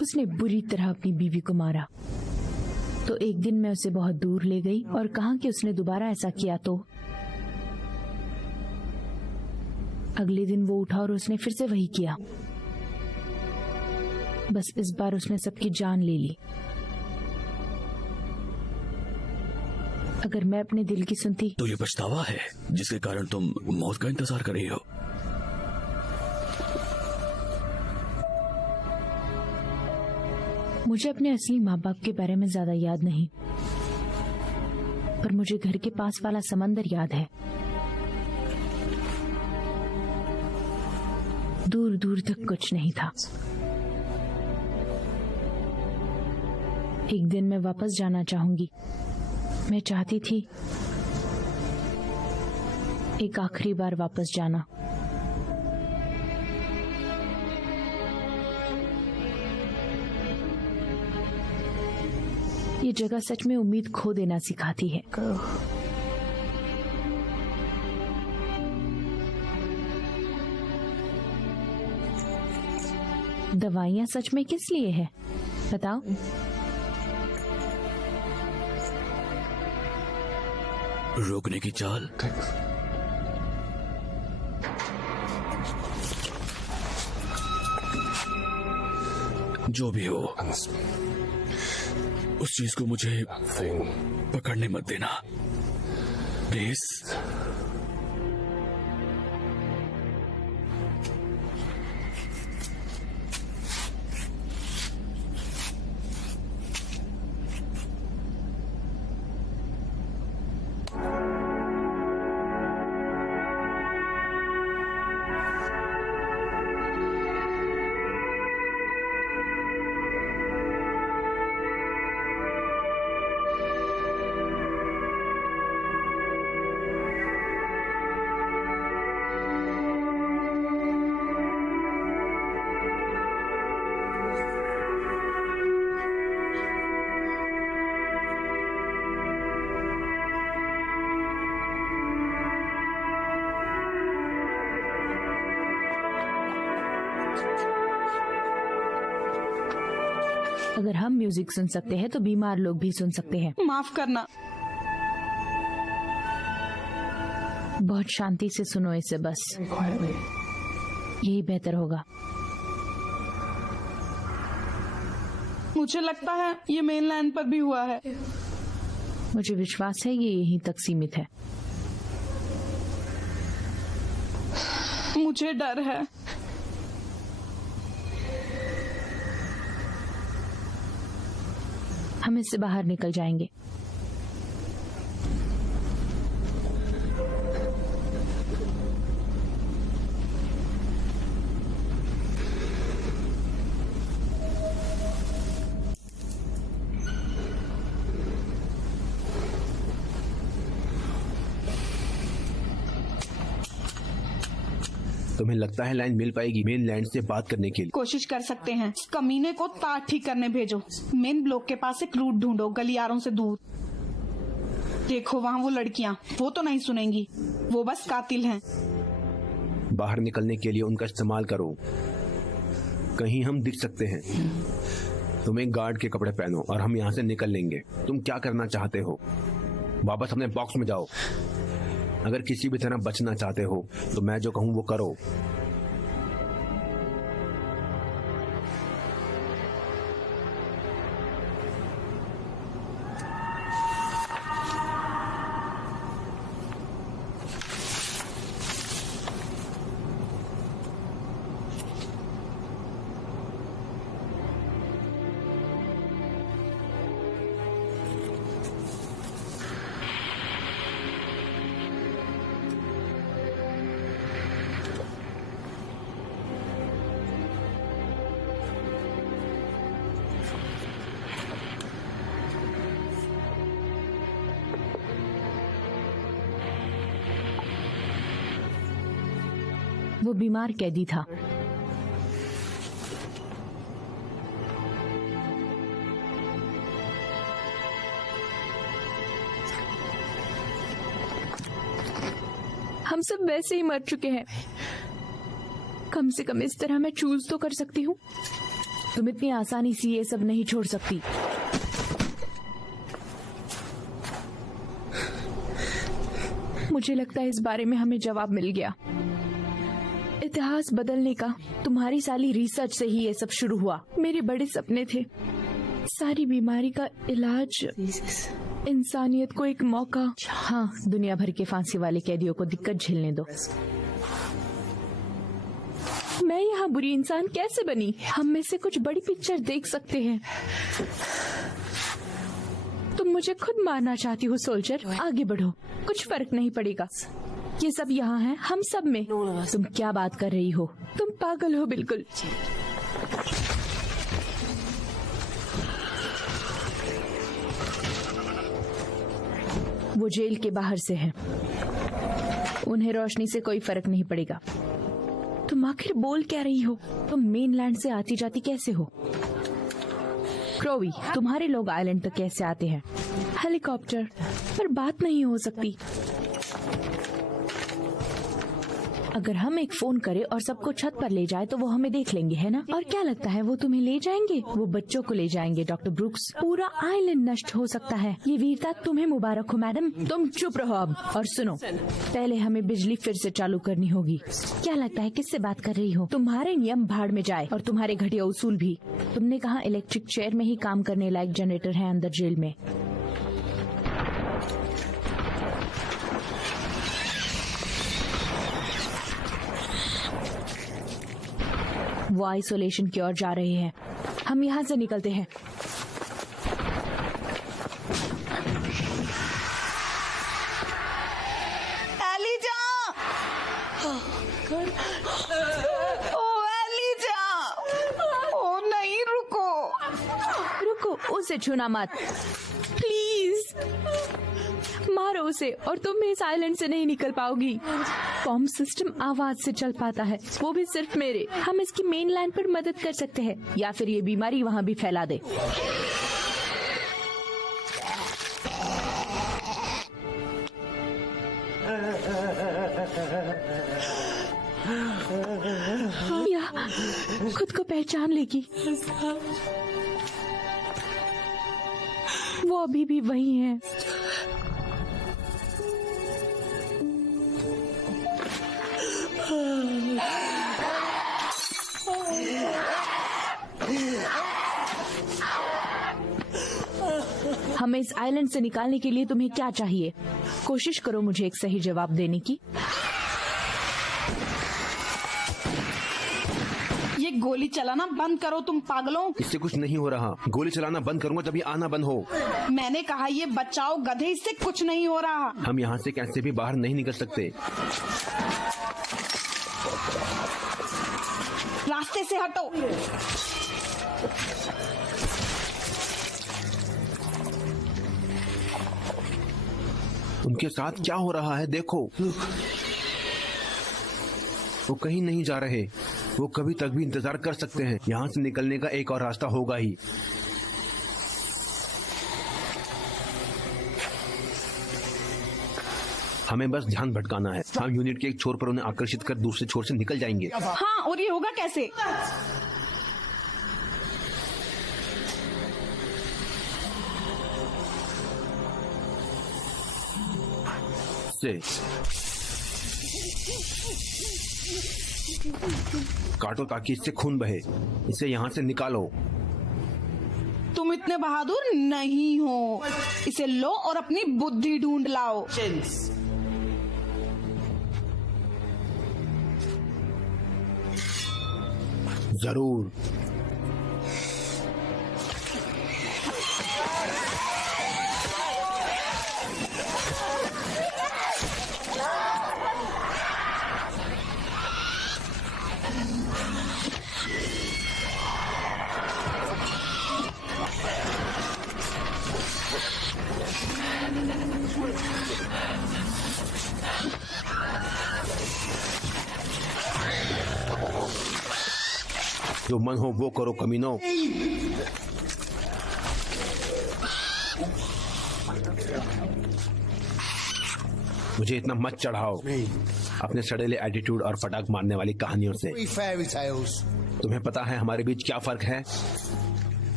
उसने बुरी तरह अपनी बीवी को मारा। तो एक दिन मैं उसे बहुत दूर ले गई और कहा कि उसने दोबारा ऐसा किया तो अगले दिन वो उठा और उसने फिर से वही किया। बस इस बार उसने सबकी जान ले ली। अगर मैं अपने दिल की सुनती तो ये पछतावा है जिसके कारण तुम मौत का इंतजार कर रही हो। मुझे अपने असली माँ बाप के बारे में ज्यादा याद नहीं, पर मुझे घर के पास वाला समंदर याद है। दूर दूर तक कुछ नहीं था। एक दिन मैं वापस जाना चाहूंगी। मैं चाहती थी एक आखिरी बार वापस जाना। ये जगह सच में उम्मीद खो देना सिखाती है। दवाइयां सच में किस लिए है बताओ? रोकने की चाल। जो भी हो, उस चीज को मुझे पकड़ने मत देना प्लीज। अगर हम म्यूजिक सुन सकते हैं तो बीमार लोग भी सुन सकते हैं। माफ करना। बहुत शांति से सुनो इसे, बस यही बेहतर होगा। मुझे लगता है ये मेनलैंड पर भी हुआ है। मुझे विश्वास है ये यहीं तक सीमित है। मुझे डर है। हम इससे बाहर निकल जाएंगे। तुम्हें लगता है लाइन मिल पाएगी मेन लैंड से बात करने के लिए? कोशिश कर सकते हैं। इस कमीने को तार ठीक करने भेजो। मेन ब्लॉक के पास एक रूट ढूंढो गलियारों से दूर। देखो वहाँ वो लड़कियाँ, वो तो नहीं सुनेंगी, वो बस कातिल हैं। बाहर निकलने के लिए उनका इस्तेमाल करो। कहीं हम दिख सकते हैं। तुम एक गार्ड के कपड़े पहनो और हम यहाँ से निकल लेंगे। तुम क्या करना चाहते हो? वापस अपने बॉक्स में जाओ। अगर किसी भी तरह बचना चाहते हो तो मैं जो कहूं वो करो। वो बीमार कैदी था। हम सब वैसे ही मर चुके हैं। कम से कम इस तरह मैं चूज तो कर सकती हूँ। तुम इतनी आसानी से ये सब नहीं छोड़ सकती। मुझे लगता है इस बारे में हमें जवाब मिल गया। इतिहास बदलने का तुम्हारी साली रिसर्च से ही ये सब शुरू हुआ। मेरे बड़े सपने थे। सारी बीमारी का इलाज इंसानियत को एक मौका। हाँ, दुनिया भर के फांसी वाले कैदियों को दिक्कत झेलने दो। मैं यहाँ बुरी इंसान कैसे बनी? हम में से कुछ बड़ी पिक्चर देख सकते हैं। तुम मुझे खुद मारना चाहती हो सोल्जर? आगे बढ़ो, कुछ फर्क नहीं पड़ेगा। ये सब यहाँ है, हम सब में। तुम क्या बात कर रही हो? तुम पागल हो बिल्कुल। वो जेल के बाहर से हैं। उन्हें रोशनी से कोई फर्क नहीं पड़ेगा। तुम आखिर बोल क्या रही हो? तुम मेनलैंड से आती जाती कैसे हो? क्रोवी, तुम्हारे लोग आइलैंड तक कैसे आते हैं? हेलीकॉप्टर पर बात नहीं हो सकती। अगर हम एक फोन करें और सबको छत पर ले जाए तो वो हमें देख लेंगे, है ना? और क्या लगता है वो तुम्हें ले जाएंगे? वो बच्चों को ले जाएंगे डॉक्टर ब्रुक्स। पूरा आइलैंड नष्ट हो सकता है। ये वीरता तुम्हें मुबारक हो मैडम। तुम चुप रहो अब और सुनो, पहले हमें बिजली फिर से चालू करनी होगी। क्या लगता है किससे बात कर रही हो? तुम्हारे नियम भाड़ में जाए और तुम्हारे घटिया उसूल भी। तुमने कहा इलेक्ट्रिक चेयर में ही काम करने लायक जनरेटर है अंदर जेल में। वो आइसोलेशन की ओर जा रहे हैं। हम यहाँ से निकलते हैं। एलिजा! ओ एलिजा! ओ नहीं, रुको। रुको, उसे छूना मत। प्लीज मारो उसे और तुम इस आइलैंड से नहीं निकल पाओगी। कॉम सिस्टम आवाज से चल पाता है, वो भी सिर्फ मेरे। हम इसकी मेन लाइन पर मदद कर सकते हैं या फिर ये बीमारी वहाँ भी फैला दे। या खुद को पहचान लेगी। वो अभी भी वही है। हमें इस आइलैंड से निकालने के लिए तुम्हें क्या चाहिए? कोशिश करो मुझे एक सही जवाब देने की। ये गोली चलाना बंद करो तुम पागलों। इससे कुछ नहीं हो रहा। गोली चलाना बंद करूंगा तभी आना बंद हो। मैंने कहा ये बचाओ गधे, इससे कुछ नहीं हो रहा। हम यहाँ से कैसे भी बाहर नहीं निकल सकते। रास्ते से हटो। उनके साथ क्या हो रहा है देखो। वो कहीं नहीं जा रहे। वो कभी तक भी इंतजार कर सकते हैं। यहाँ से निकलने का एक और रास्ता होगा ही। हमें बस ध्यान भटकाना है। हम यूनिट के एक छोर पर उन्हें आकर्षित कर दूसरे छोर से निकल जाएंगे। हाँ, और ये होगा कैसे? से काटो ताकि इससे खून बहे। इसे यहाँ से निकालो। तुम इतने बहादुर नहीं हो। इसे लो और अपनी बुद्धि ढूंढ लाओ। जरूर। जो मन हो वो करो कमीनो। मुझे इतना मत चढ़ाओ अपने सड़ेले एटीट्यूड और फटाक मारने वाली कहानियों से। तुम्हें पता है हमारे बीच क्या फर्क है?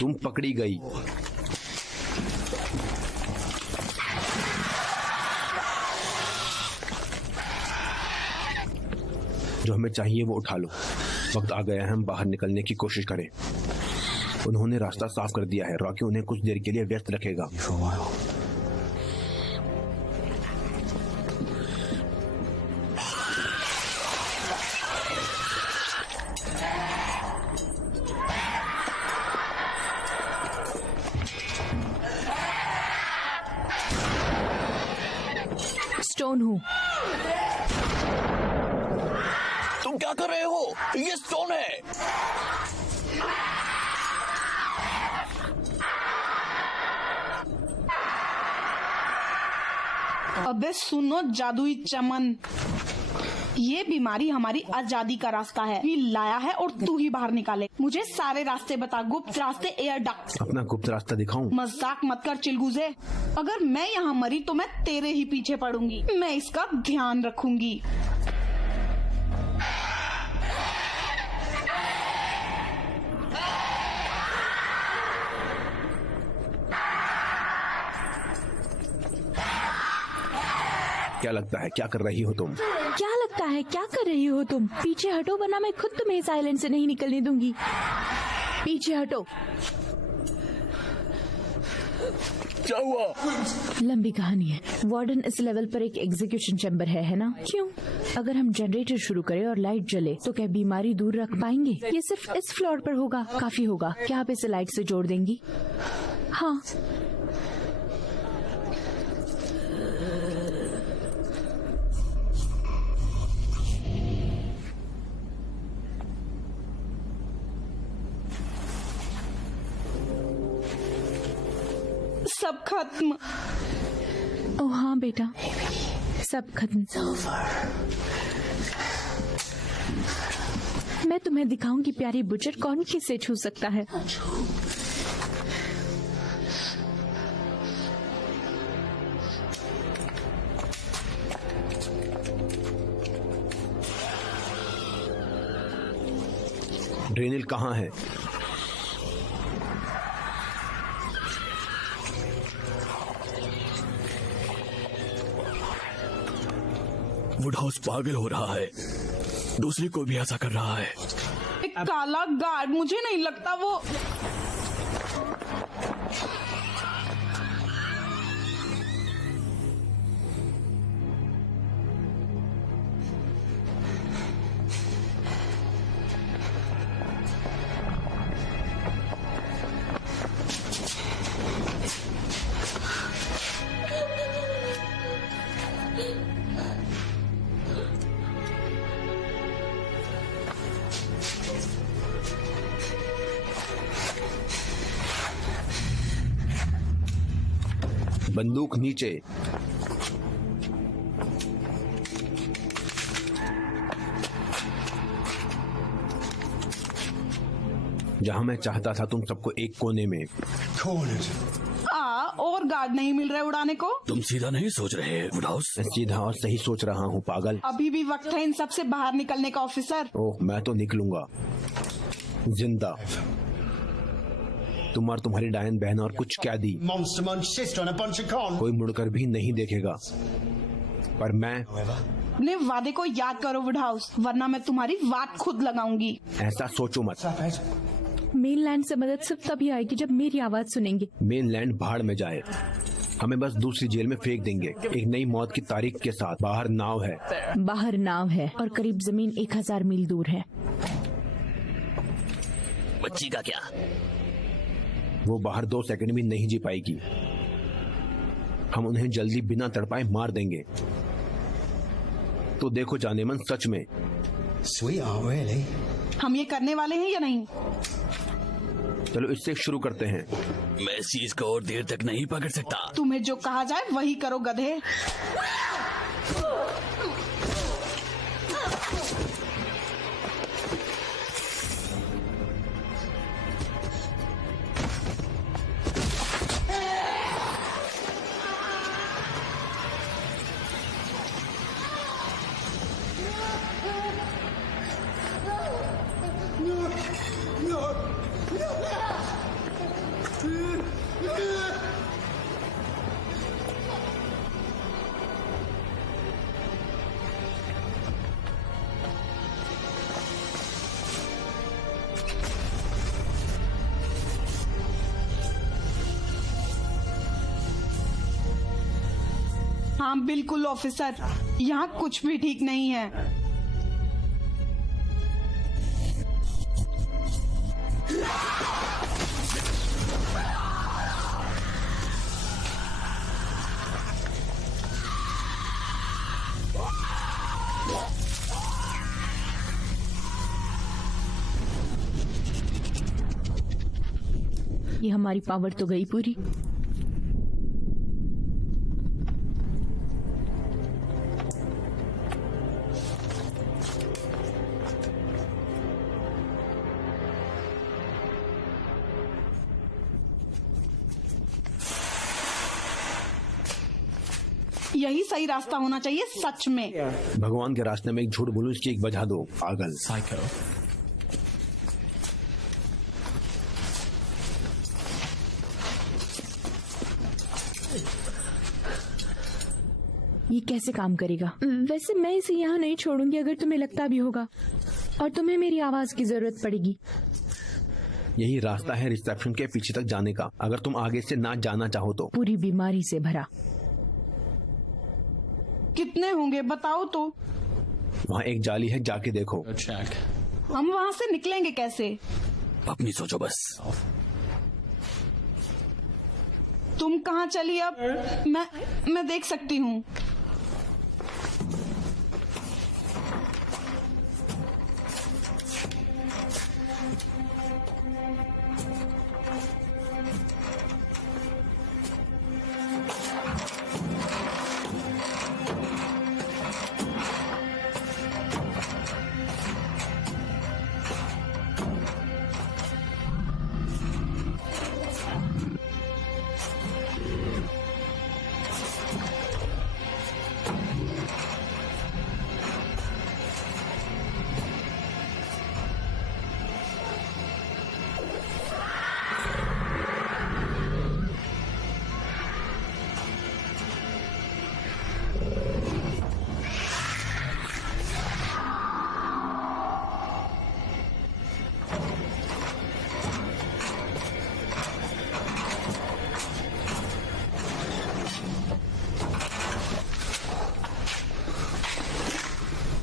तुम पकड़ी गई। जो हमें चाहिए वो उठा लो। वक्त आ गया है हम बाहर निकलने की कोशिश करें। उन्होंने रास्ता साफ कर दिया है। रॉकी उन्हें कुछ देर के लिए व्यस्त रखेगा। For a while. स्टोन हूँ। तुम क्या कर रहे हो? ये स्टोन है। अबे सुनो जादुई चमन, ये बीमारी हमारी आजादी का रास्ता है। भी लाया है और तू ही बाहर निकाले। मुझे सारे रास्ते बता, गुप्त रास्ते, एयर डक्ट। अपना गुप्त रास्ता दिखाऊं? मजाक मत कर चिलगुजे। अगर मैं यहाँ मरी तो मैं तेरे ही पीछे पड़ूंगी। मैं इसका ध्यान रखूंगी। क्या लगता है, क्या कर रही हो तुम? क्या लगता है, क्या कर रही हो तुम? पीछे हटो वरना मैं खुद तुम्हें इस आइलैंड से नहीं निकलने दूंगी। पीछे हटो। क्या हुआ? लंबी कहानी है। वार्डन इस लेवल पर एक एग्जीक्यूशन चैम्बर है ना? क्यों? अगर हम जनरेटर शुरू करें और लाइट जले तो क्या बीमारी दूर रख पाएंगे? ये सिर्फ इस फ्लोर पर होगा, काफी होगा। क्या आप इसे लाइट से जोड़ देंगी? हाँ। सब खत्म। ओह हाँ बेटा, सब खत्म। मैं तुम्हें दिखाऊंगी प्यारी बुचर, कौन किसे छू सकता है। ड्रेनिल कहाँ है? वुडहाउस पागल हो रहा है, दूसरे को भी ऐसा कर रहा है। एक काला गार्ड, मुझे नहीं लगता वो। बंदूक नीचे। जहां मैं चाहता था तुम सबको एक कोने में। Cornered. और गार्ड नहीं मिल रहे उड़ाने को। तुम सीधा नहीं सोच रहे वुडहाउस? मैं सीधा और सही सोच रहा हूँ पागल। अभी भी वक्त है इन सब से बाहर निकलने का ऑफिसर। ओह, मैं तो निकलूंगा जिंदा। तुम और तुम्हारी डायन बहन और कुछ कैदी, Monster munch sister and a bunch of cons. कोई मुड़कर भी नहीं देखेगा। पर मैं अपने वादे को याद करो वुडहाउस, वरना मैं तुम्हारी वाट खुद लगाऊंगी। ऐसा सोचो मत। मेनलैंड से मदद सिर्फ तभी आएगी जब मेरी आवाज सुनेंगे। मेनलैंड भाड़ में जाए, हमें बस दूसरी जेल में फेंक देंगे, एक नई मौत की तारीख के साथ। बाहर नाव है। बाहर नाव है और करीब जमीन 1000 मील दूर है। बच्ची का क्या? वो बाहर 2 सेकंड भी नहीं जी पाएगी। हम उन्हें जल्दी बिना तड़पाए मार देंगे। तो देखो जाने मन, सच में Sweetheart, really? हम ये करने वाले हैं या नहीं? चलो इससे शुरू करते हैं। मैं इस चीज को और देर तक नहीं पकड़ सकता। तुम्हें जो कहा जाए वही करो गधे। हाँ बिल्कुल ऑफिसर, यहाँ कुछ भी ठीक नहीं है। ये हमारी पावर तो गई पूरी। यही सही रास्ता होना चाहिए सच में। भगवान के रास्ते में एक झूठ बोलूं इसकी एक बजा दो पागल। ये कैसे काम करेगा? वैसे मैं इसे यहाँ नहीं छोड़ूंगी अगर तुम्हें लगता भी होगा, और तुम्हें मेरी आवाज की जरूरत पड़ेगी। यही रास्ता है रिसेप्शन के पीछे तक जाने का, अगर तुम आगे से ना जाना चाहो तो। पूरी बीमारी से भरा। कितने होंगे बताओ तो। वहाँ एक जाली है, जाके देखो। हम वहाँ से निकलेंगे कैसे? अपनी सोचो बस। तुम कहाँ चली अब? मैं देख सकती हूँ।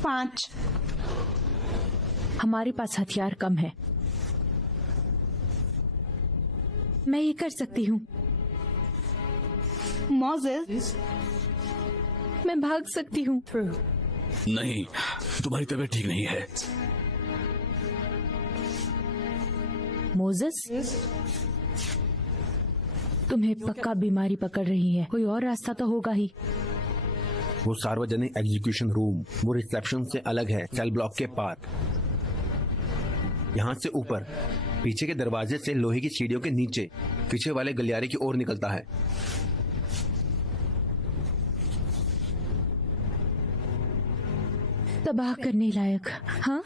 पांच। हमारे पास हथियार कम है। मैं ये कर सकती हूँ। मोजेस, मैं भाग सकती हूँ। नहीं, तुम्हारी तबीयत ठीक नहीं है। मोजेस, तुम्हें पक्का बीमारी पकड़ रही है। कोई और रास्ता तो होगा ही। वो सार्वजनिक एग्जीक्यूशन रूम, वो रिसेप्शन से अलग है, सेल ब्लॉक के पार। यहाँ से ऊपर पीछे के दरवाजे से लोहे की सीढ़ियों के नीचे पीछे वाले गलियारे की ओर निकलता है। तबाह करने लायक। हाँ,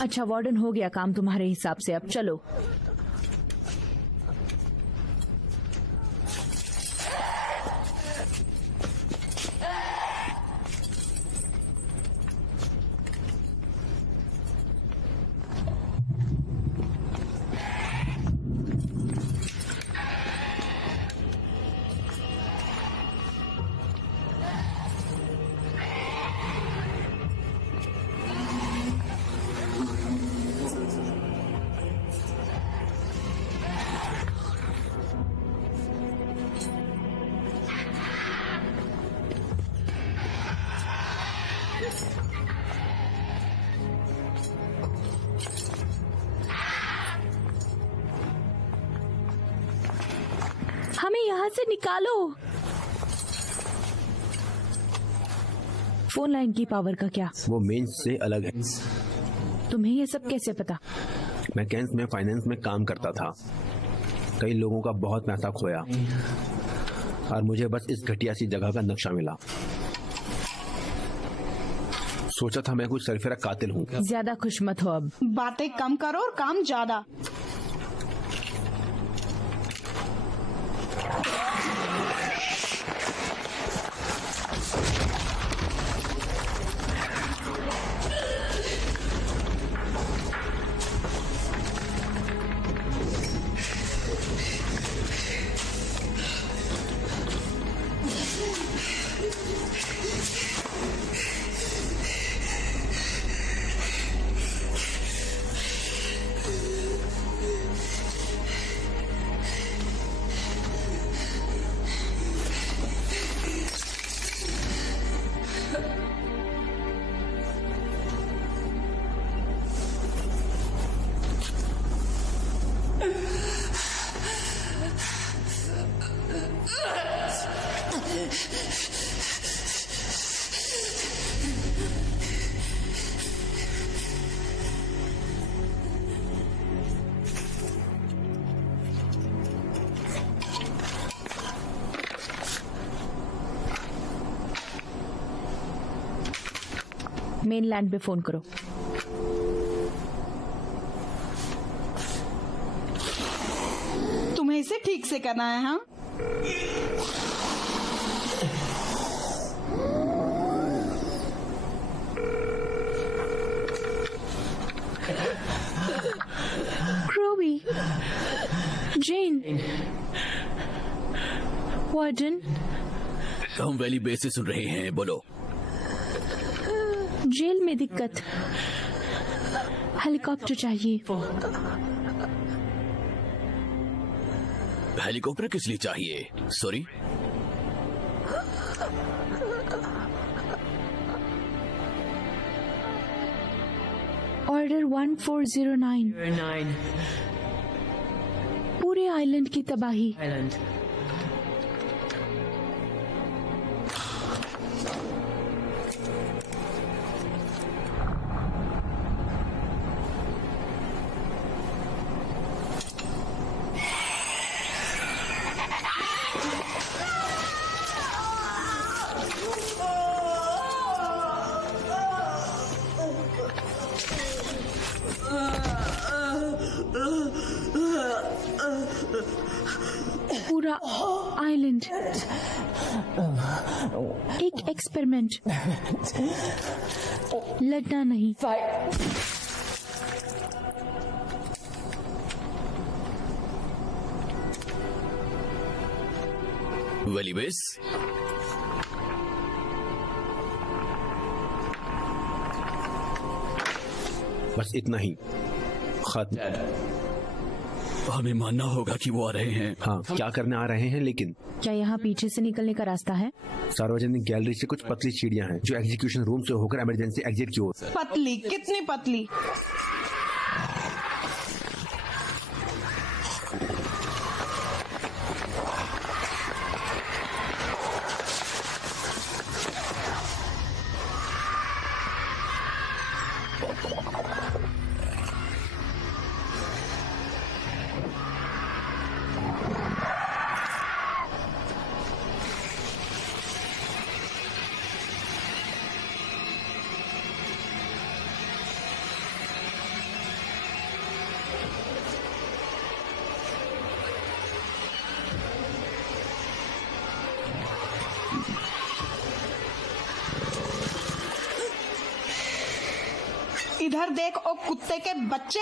अच्छा वार्डन, हो गया काम तुम्हारे हिसाब से। अब चलो। हमें यहाँ से निकालो। फोन लाइन की पावर का क्या? वो मेंस से अलग है। तुम्हें ये सब कैसे पता? मैं कैंस में फाइनेंस में काम करता था। कई लोगों का बहुत पैसा खोया और मुझे बस इस घटिया सी जगह का नक्शा मिला। सोचा था मैं कोई सरफिरा कातिल हूँ। ज्यादा खुश मत हो अब। बातें कम करो और काम ज्यादा। मेनलैंड पे फोन करो। तुम्हें इसे ठीक से करना है, हाँ? क्रोवी, जेन, वार्डन। हम वैली बेस से सुन रहे हैं, बोलो। जेल में दिक्कत, हेलीकॉप्टर चाहिए। हेलीकॉप्टर किस लिए चाहिए? Sorry, order 1409। पूरे आइलैंड की तबाही। पूरा आइलैंड एक एक्सपेरिमेंट। लड़ना नहीं। Valley base. बस इतना ही, खत्म। हमें मानना होगा कि वो आ रहे हैं। हाँ, क्या करने आ रहे हैं? लेकिन क्या यहाँ पीछे से निकलने का रास्ता है? सार्वजनिक गैलरी से कुछ पतली सीढ़ियां हैं जो एग्जीक्यूशन रूम से होकर इमरजेंसी एग्जिट की ओर। पतली? कितनी पतली? इधर देख ओ कुत्ते के बच्चे।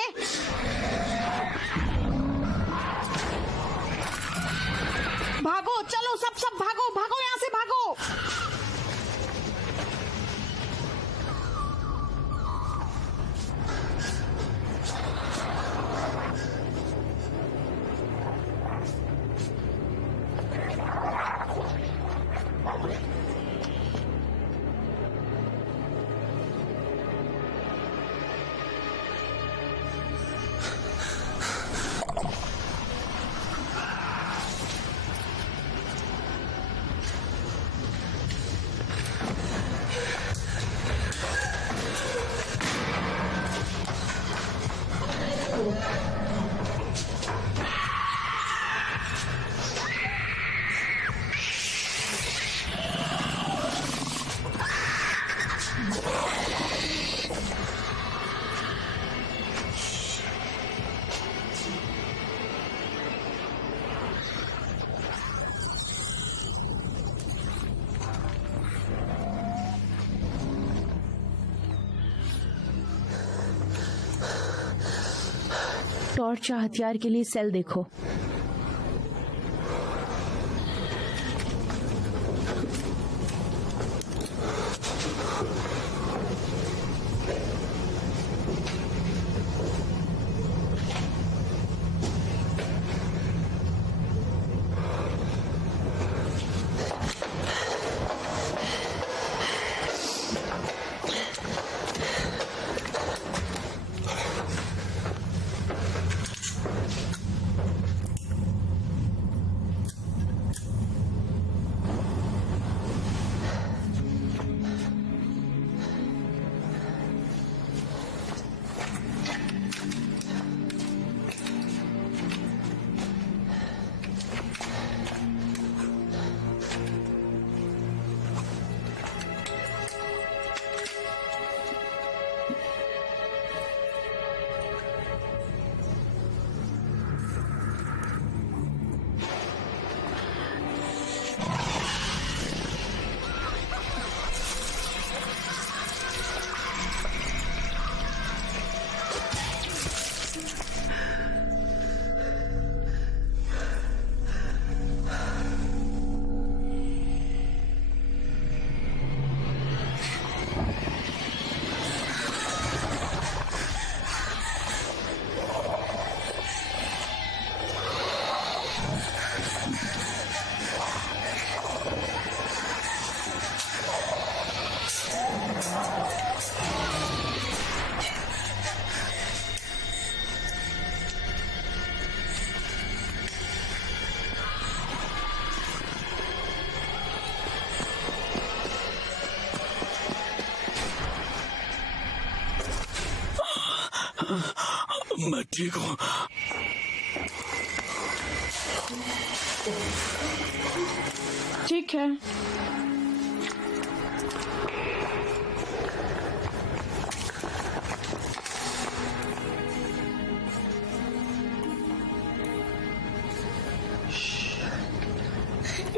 भागो, चलो सब भागो, भागो यहाँ से, भागो। टॉर्च या हथियार के लिए सेल देखो। मैं ठीक हूँ। ठीक है।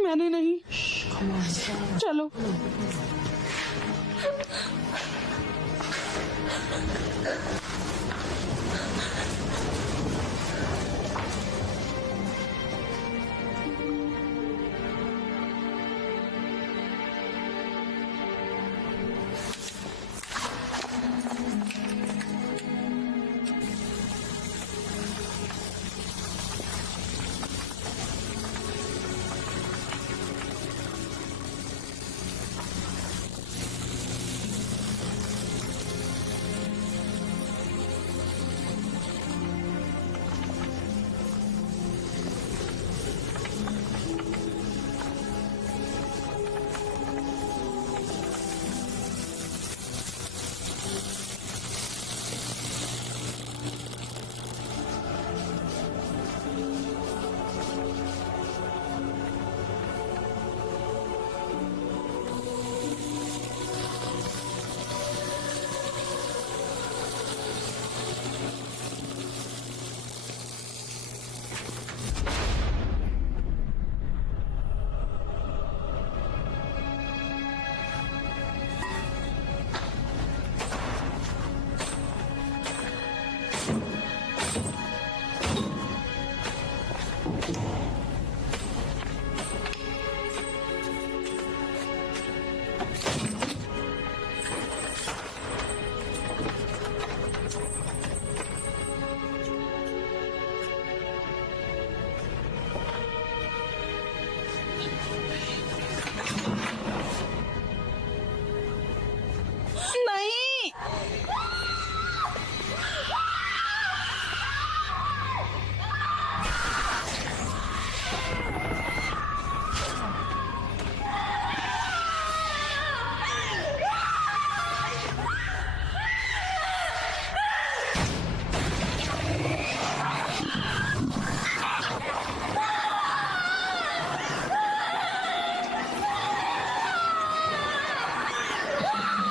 मैंने नहीं। चलो।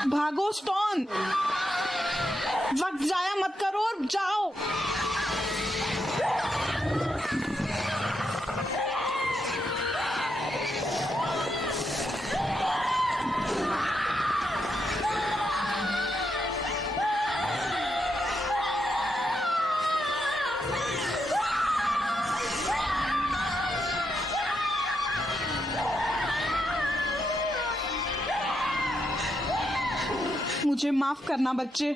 भागो स्टोन, वक्त जाया मत करो और जाओ। मुझे माफ करना बच्चे।